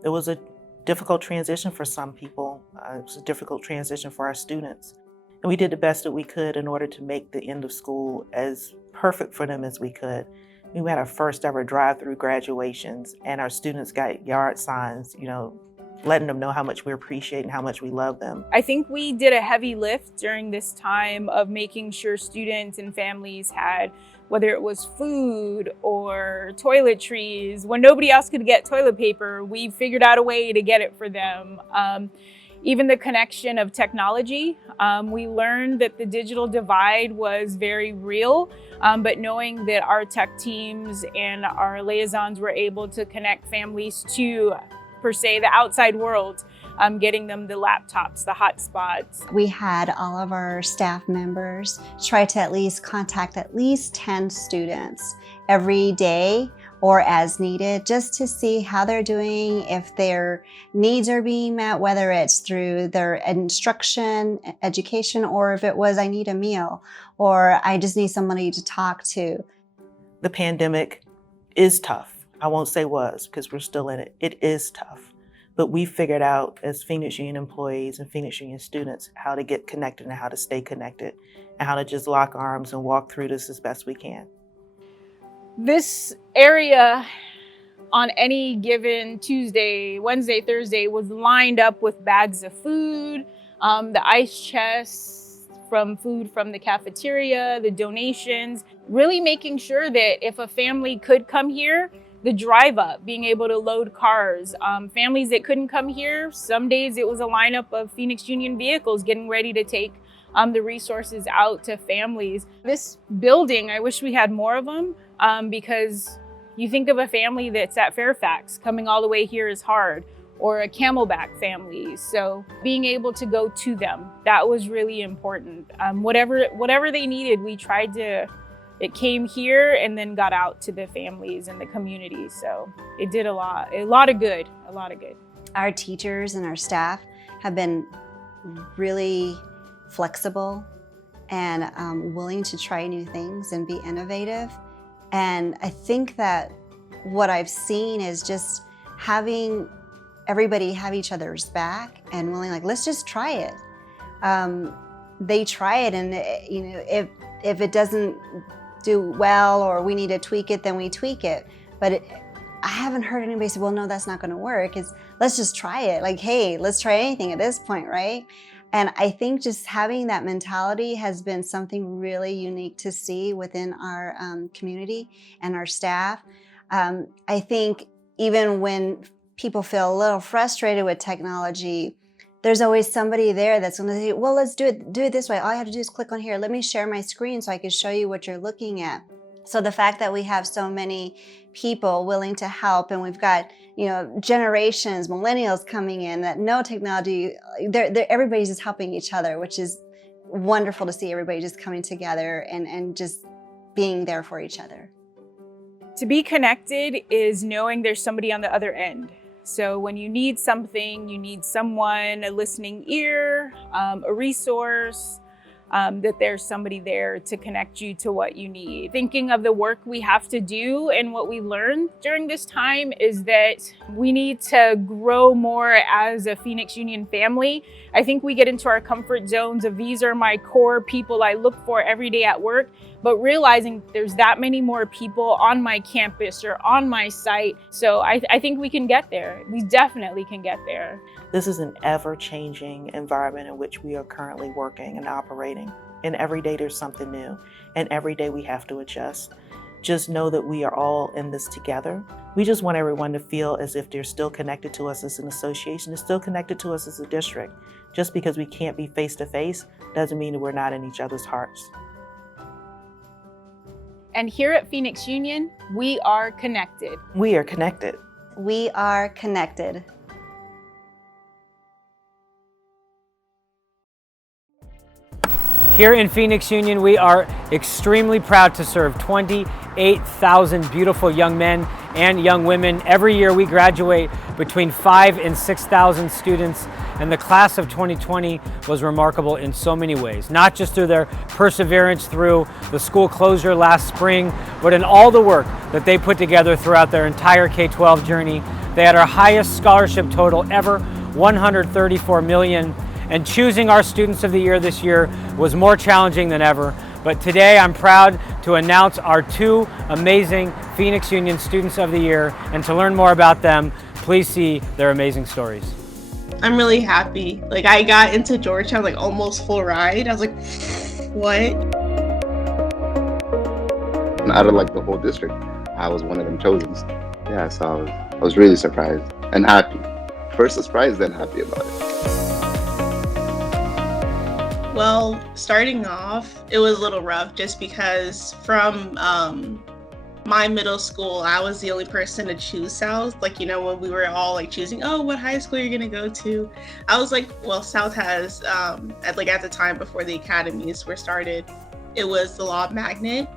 It was a difficult transition for some people. It was a difficult transition for our students. And we did the best that we could in order to make the end of school as perfect for them as we could. We had our first ever drive-through graduations, and our students got yard signs, letting them know how much we appreciate and how much we love them. I think we did a heavy lift during this time of making sure students and families had, whether it was food or toiletries, when nobody else could get toilet paper, we figured out a way to get it for them. Even the connection of technology, we learned that the digital divide was very real, but knowing that our tech teams and our liaisons were able to connect families to, per se, the outside world, getting them the laptops, the hotspots. We had all of our staff members try to at least contact at least 10 students every day or as needed, just to see how they're doing, if their needs are being met, whether it's through their instruction, education, or if it was, I need a meal, or I just need somebody to talk to. The pandemic is tough. I won't say was, because we're still in it. It is tough. But we figured out as Phoenix Union employees and Phoenix Union students how to get connected and how to stay connected and how to just lock arms and walk through this as best we can. This area on any given Tuesday, Wednesday, Thursday was lined up with bags of food, the ice chests from food from the cafeteria, the donations, really making sure that if a family could come here, the drive up, being able to load cars. Families that couldn't come here, some days it was a lineup of Phoenix Union vehicles getting ready to take the resources out to families. This building, I wish we had more of them because you think of a family that's at Fairfax, coming all the way here is hard, or a Camelback family. So being able to go to them, that was really important. Whatever they needed, we tried to, it came here and then got out to the families and the community. So it did a lot of good. Our teachers and our staff have been really flexible and willing to try new things and be innovative. And I think that what I've seen is just having everybody have each other's back and willing, like, let's just try it. They try it, and if it doesn't do well or we need to tweak it, then we tweak it. But I haven't heard anybody say, well, no, that's not going to work. It's let's just try it. Like, hey, let's try anything at this point, right? And I think just having that mentality has been something really unique to see within our community and our staff. I think even when people feel a little frustrated with technology, there's always somebody there that's going to say, well, let's do it this way. All you have to do is click on here. Let me share my screen so I can show you what you're looking at. So the fact that we have so many people willing to help, and we've got, you know, generations, millennials coming in that know technology, everybody's just helping each other, which is wonderful to see everybody just coming together and just being there for each other. To be connected is knowing there's somebody on the other end. So when you need something, you need someone, a listening ear, a resource, that there's somebody there to connect you to what you need. Thinking of the work we have to do and what we learned during this time is that we need to grow more as a Phoenix Union family. I think we get into our comfort zones of these are my core people I look for every day at work, but realizing there's that many more people on my campus or on my site. So I think we can get there. We definitely can get there. This is an ever-changing environment in which we are currently working and operating. And every day there's something new. And every day we have to adjust. Just know that we are all in this together. We just want everyone to feel as if they're still connected to us as an association, they're still connected to us as a district. Just because we can't be face-to-face doesn't mean that we're not in each other's hearts. And here at Phoenix Union, we are connected. We are connected. We are connected. Here in Phoenix Union, we are extremely proud to serve 28,000 beautiful young men and young women. Every year we graduate between 5,000 and 6,000 students, and the class of 2020 was remarkable in so many ways, not just through their perseverance through the school closure last spring, but in all the work that they put together throughout their entire K-12 journey. They had our highest scholarship total ever, $134 million. And choosing our Students of the Year this year was more challenging than ever. But today I'm proud to announce our two amazing Phoenix Union Students of the Year. And to learn more about them, please see their amazing stories. I'm really happy. Like, I got into Georgetown like almost full ride. I was like, what? Out of like the whole district, I was one of them chosen. Yeah, so I was really surprised and happy. First surprised, then happy about it. Well, starting off, it was a little rough just because from my middle school, I was the only person to choose South. Like, you know, when we were all like choosing, oh, what high school you're gonna go to? I was like, well, South has, at the time before the academies were started, it was the Law Magnet.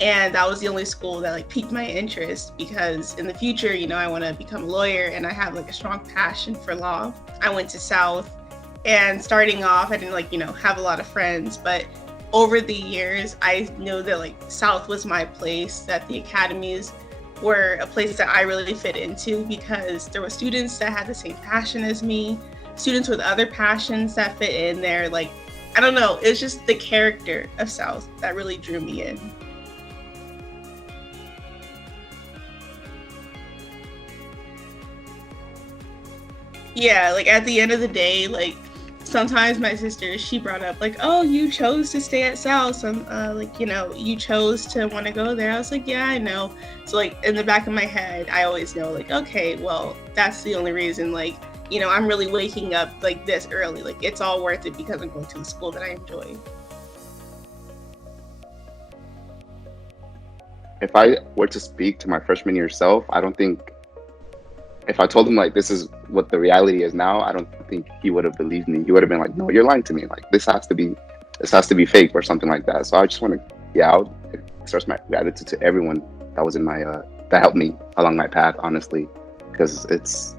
And that was the only school that like piqued my interest because in the future, you know, I want to become a lawyer and I have like a strong passion for law. I went to South. And starting off, I didn't have a lot of friends, but over the years, I know that like South was my place, that the academies were a place that I really fit into because there were students that had the same passion as me, students with other passions that fit in there. Like, I don't know, it's just the character of South that really drew me in. Yeah, like at the end of the day, like sometimes my sister, she brought up like, oh, you chose to stay at South, so you chose to want to go there. I was like, yeah, I know. So like in the back of my head, I always know like, okay, well, that's the only reason, like, you know, I'm really waking up like this early. Like it's all worth it because I'm going to the school that I enjoy. If I were to speak to my freshman year self, I don't think, if I told him like this is what the reality is now, I don't think he would have believed me. He would have been like, no, you're lying to me. Like this has to be fake or something like that. So I just want to, I would express my gratitude to everyone that was in my, that helped me along my path, honestly, because it's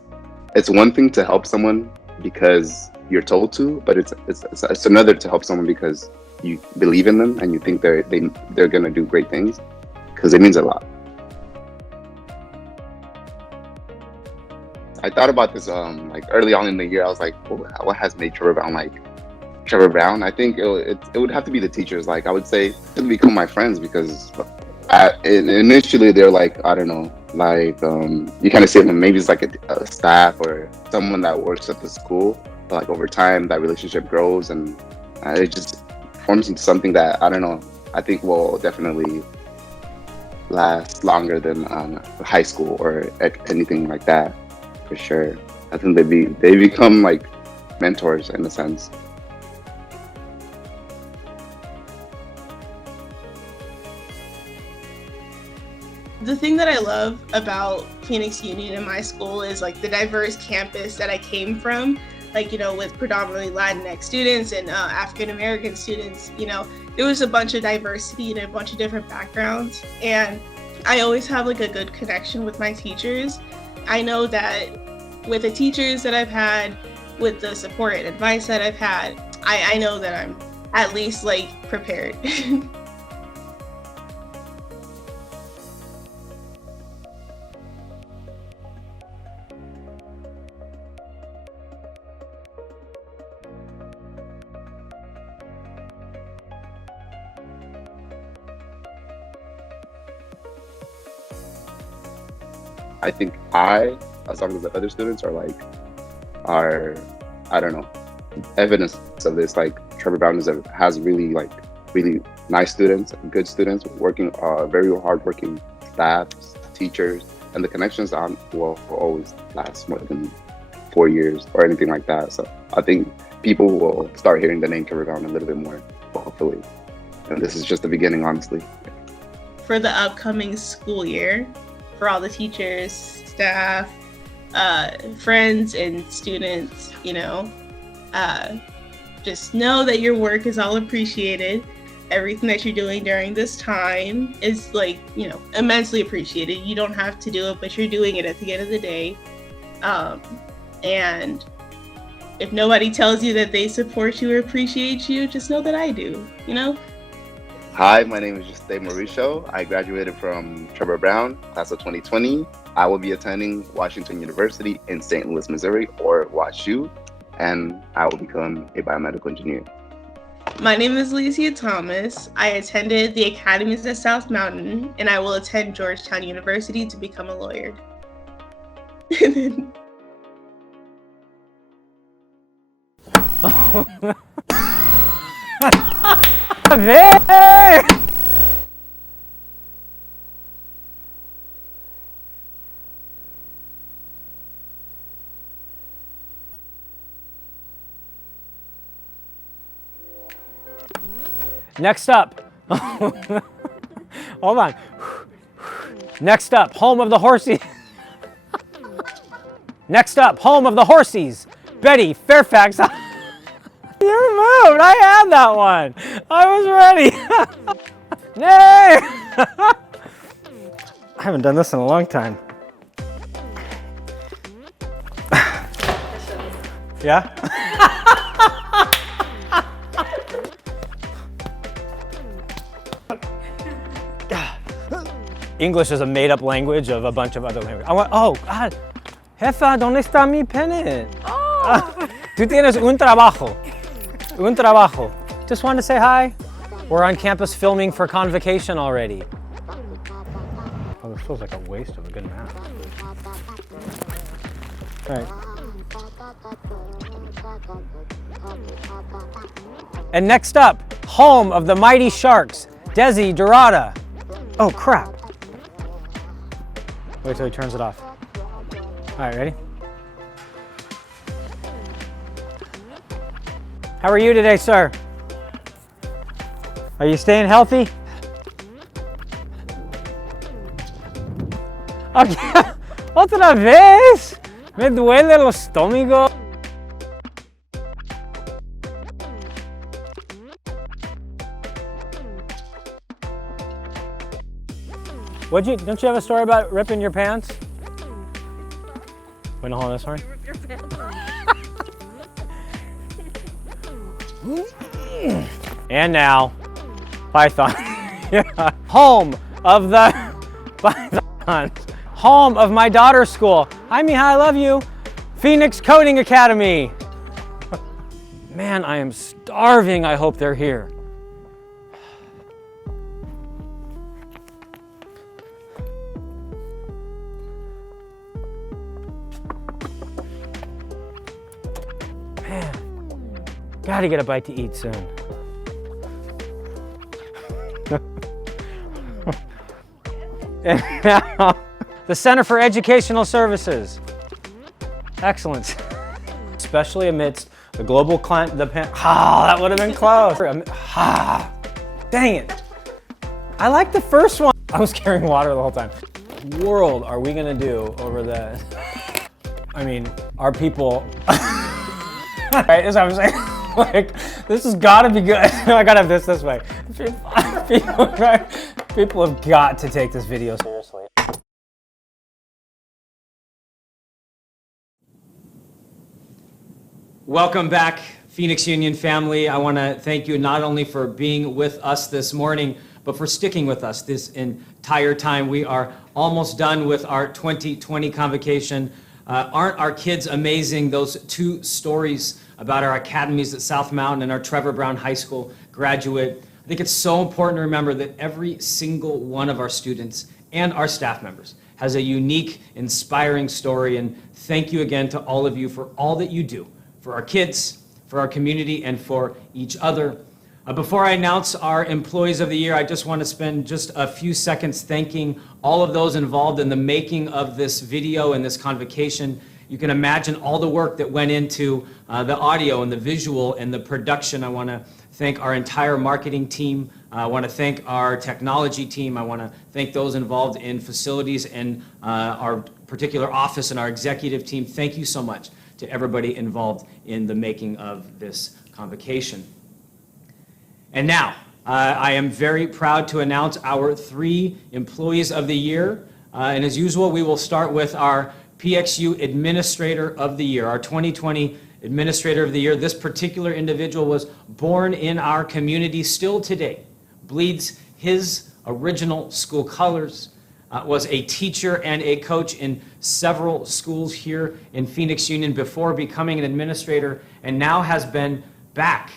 one thing to help someone because you're told to, but it's another to help someone because you believe in them and you think they're gonna do great things, because it means a lot. I thought about this like early on in the year. I was like, what has made Trevor Brown like Trevor Brown? I think it would have to be the teachers. Like I would say to become my friends because initially they're like, I don't know, Like you kind of see them, maybe it's like a staff or someone that works at the school, but like over time that relationship grows and it just forms into something that, I don't know, I think will definitely last longer than high school or anything like that, for sure. I think they become like mentors in a sense. The thing that I love about Phoenix Union and my school is like the diverse campus that I came from, like, you know, with predominantly Latinx students and African American students. You know, there was a bunch of diversity and a bunch of different backgrounds, and I always have like a good connection with my teachers. I know that with the teachers that I've had, with the support and advice that I've had, I know that I'm at least like prepared. I think as long as the other students are, I don't know, evidence of this. Like Trevor Brown has really nice students, good students, working, very hardworking staff, teachers, and the connections will always last more than 4 years or anything like that. So I think people will start hearing the name Trevor Brown a little bit more, hopefully. And this is just the beginning, honestly. For the upcoming school year, for all the teachers, staff, friends, and students, you know, just know that your work is all appreciated. Everything that you're doing during this time is, like, you know, immensely appreciated. You don't have to do it, but you're doing it at the end of the day. And if nobody tells you that they support you or appreciate you, just know that I do, you know? Hi, my name is Juste Mauricio. I graduated from Trevor Brown, class of 2020. I will be attending Washington University in St. Louis, Missouri, or WashU, and I will become a biomedical engineer. My name is Licia Thomas. I attended the academies at South Mountain, and I will attend Georgetown University to become a lawyer. Next up, hold on. Next up, home of the horsies. Next up, home of the horsies, Betty Fairfax. You moved, I had that one. I was ready. Nay! I haven't done this in a long time. Yeah? English is a made-up language of a bunch of other languages. I went, oh, God. Jefa, ¿dónde está mi pene? Oh. Tú tienes un trabajo. Un trabajo. Just wanted to say hi. We're on campus filming for Convocation already. Oh, this feels like a waste of a good nap. All right. And next up, home of the mighty Sharks, Desi Dorada. Oh, crap. Wait till he turns it off. All right, ready? How are you today, sir? Are you staying healthy? Okay. Otra vez. Me duele el estómago. Don't you have a story about ripping your pants? Wait, no, hold on, sorry. Rip your pants. And now, Python. Yeah. Home of the Python. Home of my daughter's school. Hi, Miha, I love you. Phoenix Coding Academy. Man, I am starving. I hope they're here. Man, gotta get a bite to eat soon. And now, the Center for Educational Services. Excellent. Especially amidst the global climate, that would have been close. Dang it. I like the first one. I was carrying water the whole time. What world are we gonna do over that? I mean, our people, right, is what I'm saying. Like, this has gotta be good. I gotta have this way. People have got to take this video seriously. Welcome back, Phoenix Union family. I want to thank you not only for being with us this morning, but for sticking with us this entire time. We are almost done with our 2020 convocation. Aren't our kids amazing? Those two stories about our academies at South Mountain and our Trevor Brown High School graduate. I think it's so important to remember that every single one of our students and our staff members has a unique, inspiring story. And thank you again to all of you for all that you do for our kids, for our community, and for each other. Before I announce our Employees of the Year, I just want to spend just a few seconds thanking all of those involved in the making of this video and this convocation. You can imagine all the work that went into the audio and the visual and the production. I want to thank our entire marketing team. I want to thank our technology team. I want to thank those involved in facilities and our particular office and our executive team. Thank you so much to everybody involved in the making of this convocation. And now, I am very proud to announce our 3 Employees of the Year. And as usual, we will start with our PXU Administrator of the Year, our 2020 Administrator of the Year. This particular individual was born in our community still today, bleeds his original school colors, was a teacher and a coach in several schools here in Phoenix Union before becoming an administrator, and now has been back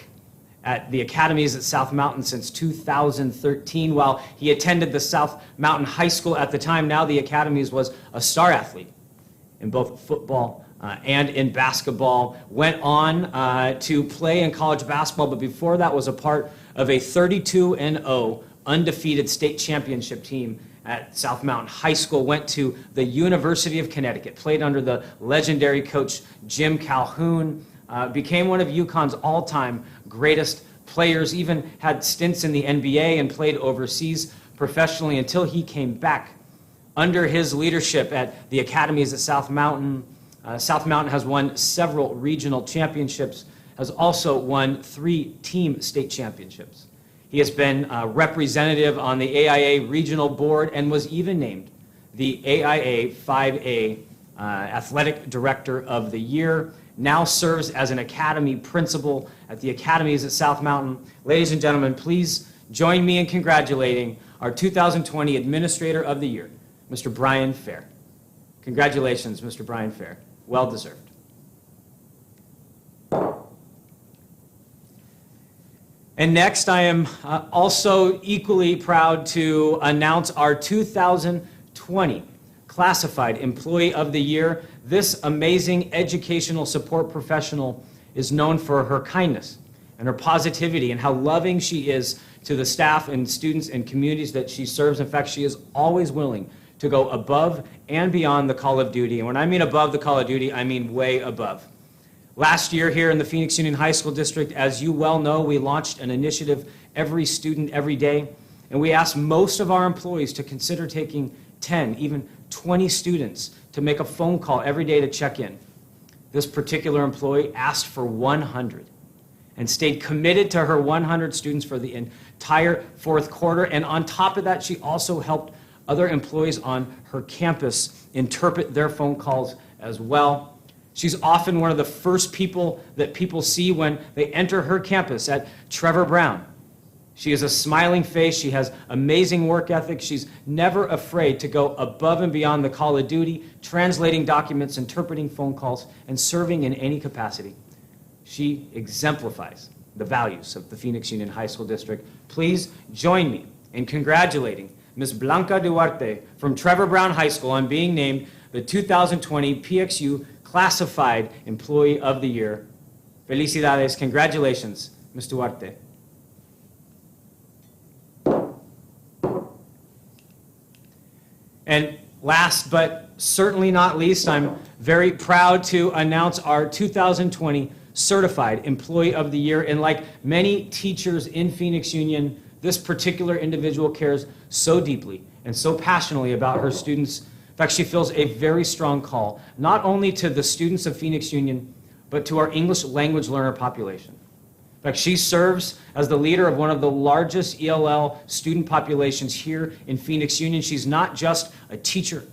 at the academies at South Mountain since 2013. While he attended the South Mountain High School at the time, now the academies, was a star athlete in both football and in basketball. Went on to play in college basketball, but before that was a part of a 32-0 undefeated state championship team at South Mountain High School. Went to the University of Connecticut, played under the legendary coach Jim Calhoun, became one of UConn's all-time greatest players, even had stints in the NBA and played overseas professionally until he came back. Under his leadership at the academies at South Mountain, South Mountain has won several regional championships, has also won 3 team state championships. He has been representative on the AIA Regional Board and was even named the AIA 5A Athletic Director of the Year. Now serves as an academy principal at the academies at South Mountain. Ladies and gentlemen, please join me in congratulating our 2020 Administrator of the Year, Mr. Brian Fair. Congratulations, Mr. Brian Fair. Well deserved. And next, I am also equally proud to announce our 2020 Classified Employee of the Year. This amazing educational support professional is known for her kindness and her positivity and how loving she is to the staff and students and communities that she serves. In fact, she is always willing to go above and beyond the call of duty. And when I mean above the call of duty, I mean way above. Last year here in the Phoenix Union High School District, as you well know, we launched an initiative, Every Student, Every Day, and we asked most of our employees to consider taking 10, even 20 students to make a phone call every day to check in. This particular employee asked for 100 and stayed committed to her 100 students for the entire 4th quarter. And on top of that, she also helped other employees on her campus interpret their phone calls as well. She's often one of the first people that people see when they enter her campus at Trevor Brown. She has a smiling face. She has amazing work ethic. She's never afraid to go above and beyond the call of duty, translating documents, interpreting phone calls, and serving in any capacity. She exemplifies the values of the Phoenix Union High School District. Please join me in congratulating Ms. Blanca Duarte from Trevor Brown High School on being named the 2020 PXU Classified Employee of the Year. Felicidades. Congratulations, Ms. Duarte. And last but certainly not least, I'm very proud to announce our 2020 Certified Employee of the Year. And like many teachers in Phoenix Union, this particular individual cares so deeply and so passionately about her students. In fact, she feels a very strong call, not only to the students of Phoenix Union, but to our English language learner population. In fact, she serves as the leader of one of the largest ELL student populations here in Phoenix Union. She's not just a teacher,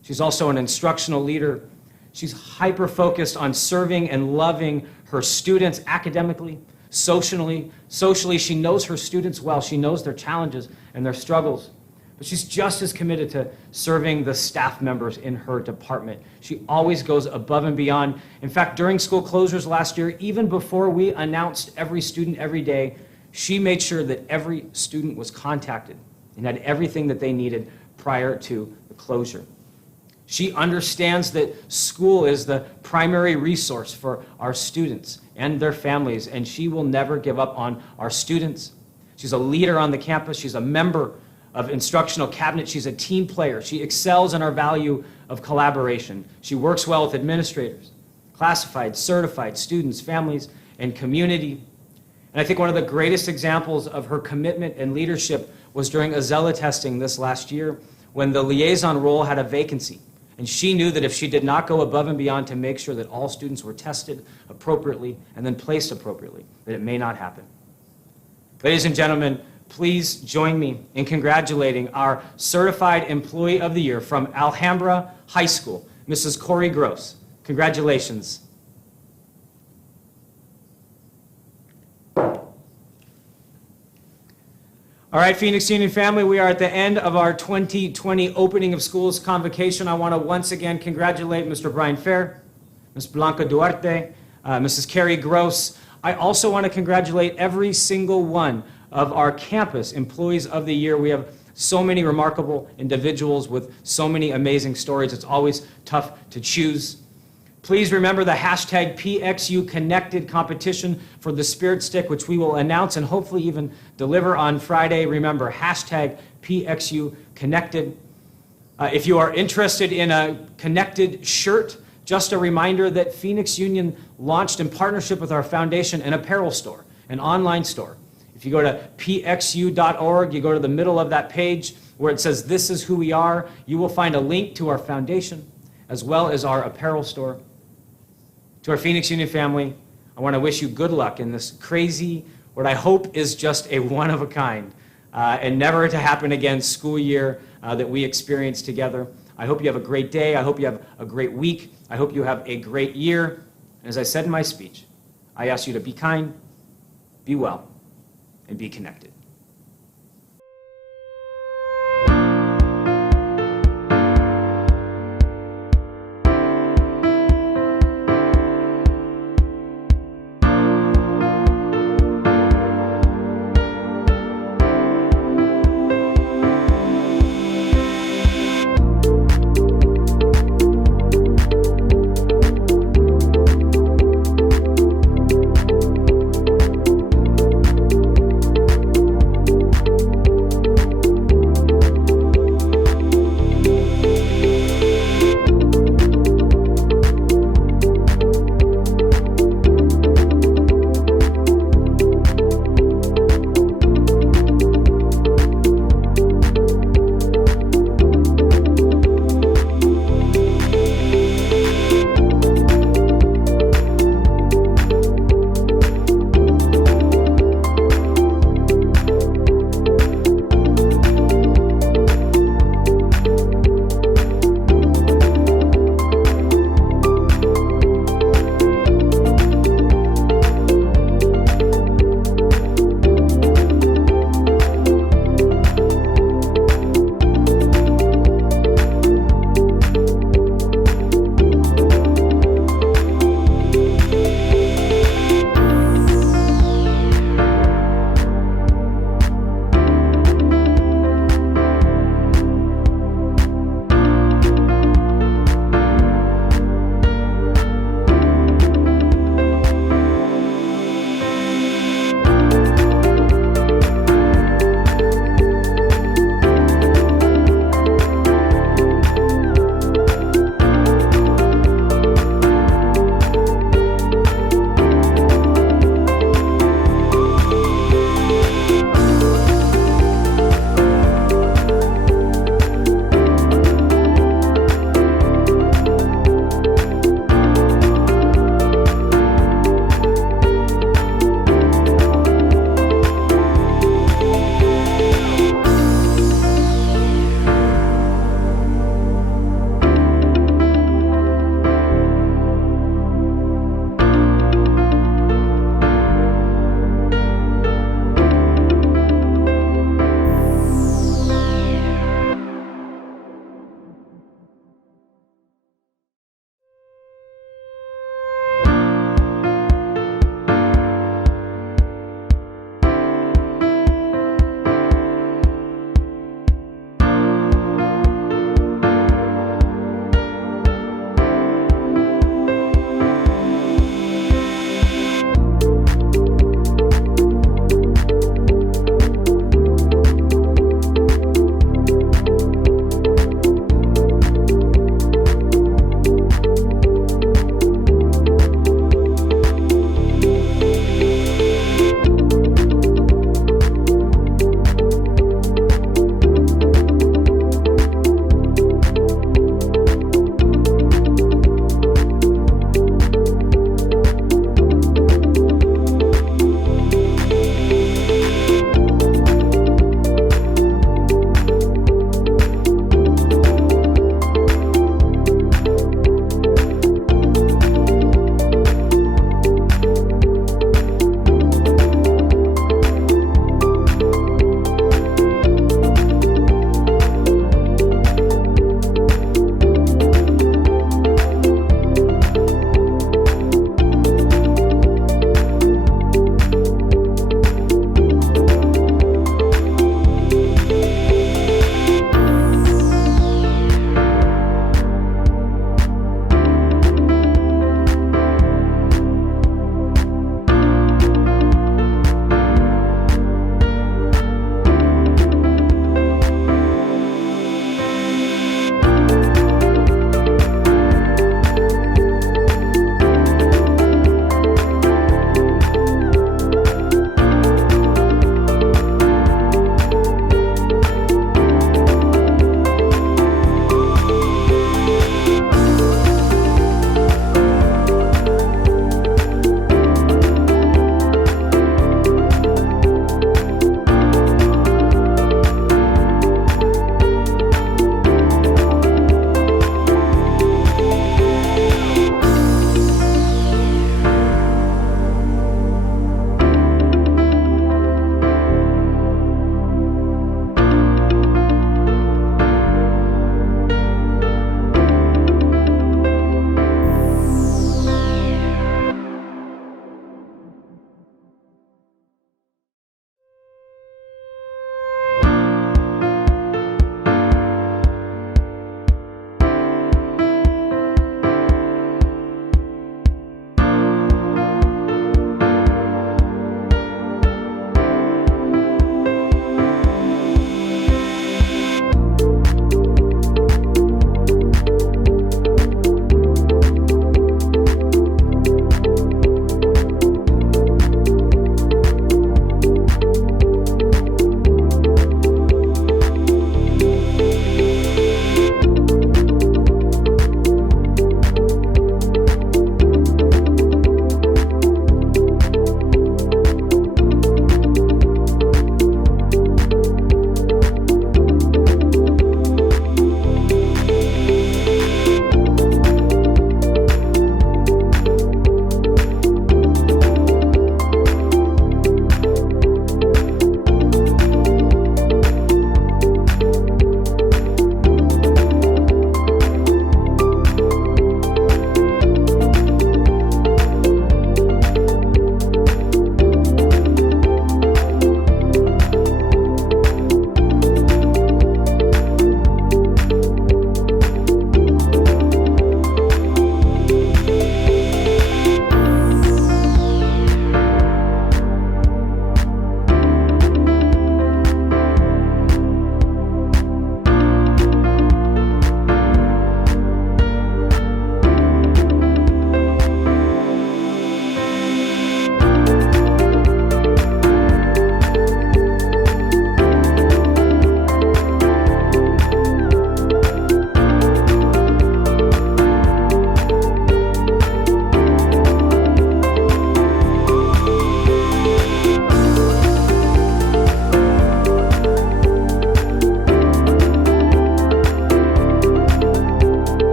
she's also an instructional leader. She's hyper-focused on serving and loving her students academically, socially. She knows her students well. She knows their challenges and their struggles. But she's just as committed to serving the staff members in her department. She always goes above and beyond. In fact, during school closures last year, even before we announced every student every day, she made sure that every student was contacted and had everything that they needed prior to the closure. She understands that school is the primary resource for our students and their families, and she will never give up on our students. She's a leader on the campus. She's a member of instructional cabinet. She's a team player. She excels in our value of collaboration. She works well with administrators, classified, certified students, families, and community. And I think one of the greatest examples of her commitment and leadership was during Azella testing this last year when the liaison role had a vacancy. And she knew that if she did not go above and beyond to make sure that all students were tested appropriately and then placed appropriately, that it may not happen. Ladies and gentlemen, please join me in congratulating our Certified Employee of the Year from Alhambra High School, Mrs. Corey Gross. Congratulations. All right, Phoenix Union family, we are at the end of our 2020 opening of schools convocation. I want to once again congratulate Mr. Brian Fair, Ms. Blanca Duarte, Mrs. Carrie Gross. I also want to congratulate every single one of our campus employees of the year. We have so many remarkable individuals with so many amazing stories. It's always tough to choose. Please remember the hashtag PXU Connected competition for the Spirit Stick, which we will announce and hopefully even deliver on Friday. Remember, hashtag PXU Connected. If you are interested in a connected shirt, just a reminder that Phoenix Union launched in partnership with our foundation an apparel store, an online store. If you go to pxu.org, you go to the middle of that page where it says, "This is who we are," you will find a link to our foundation as well as our apparel store. To our Phoenix Union family, I want to wish you good luck in this crazy, what I hope is just a one-of-a-kind and never to happen again school year that we experience together. I hope you have a great day. I hope you have a great week. I hope you have a great year. And as I said in my speech, I ask you to be kind, be well, and be connected.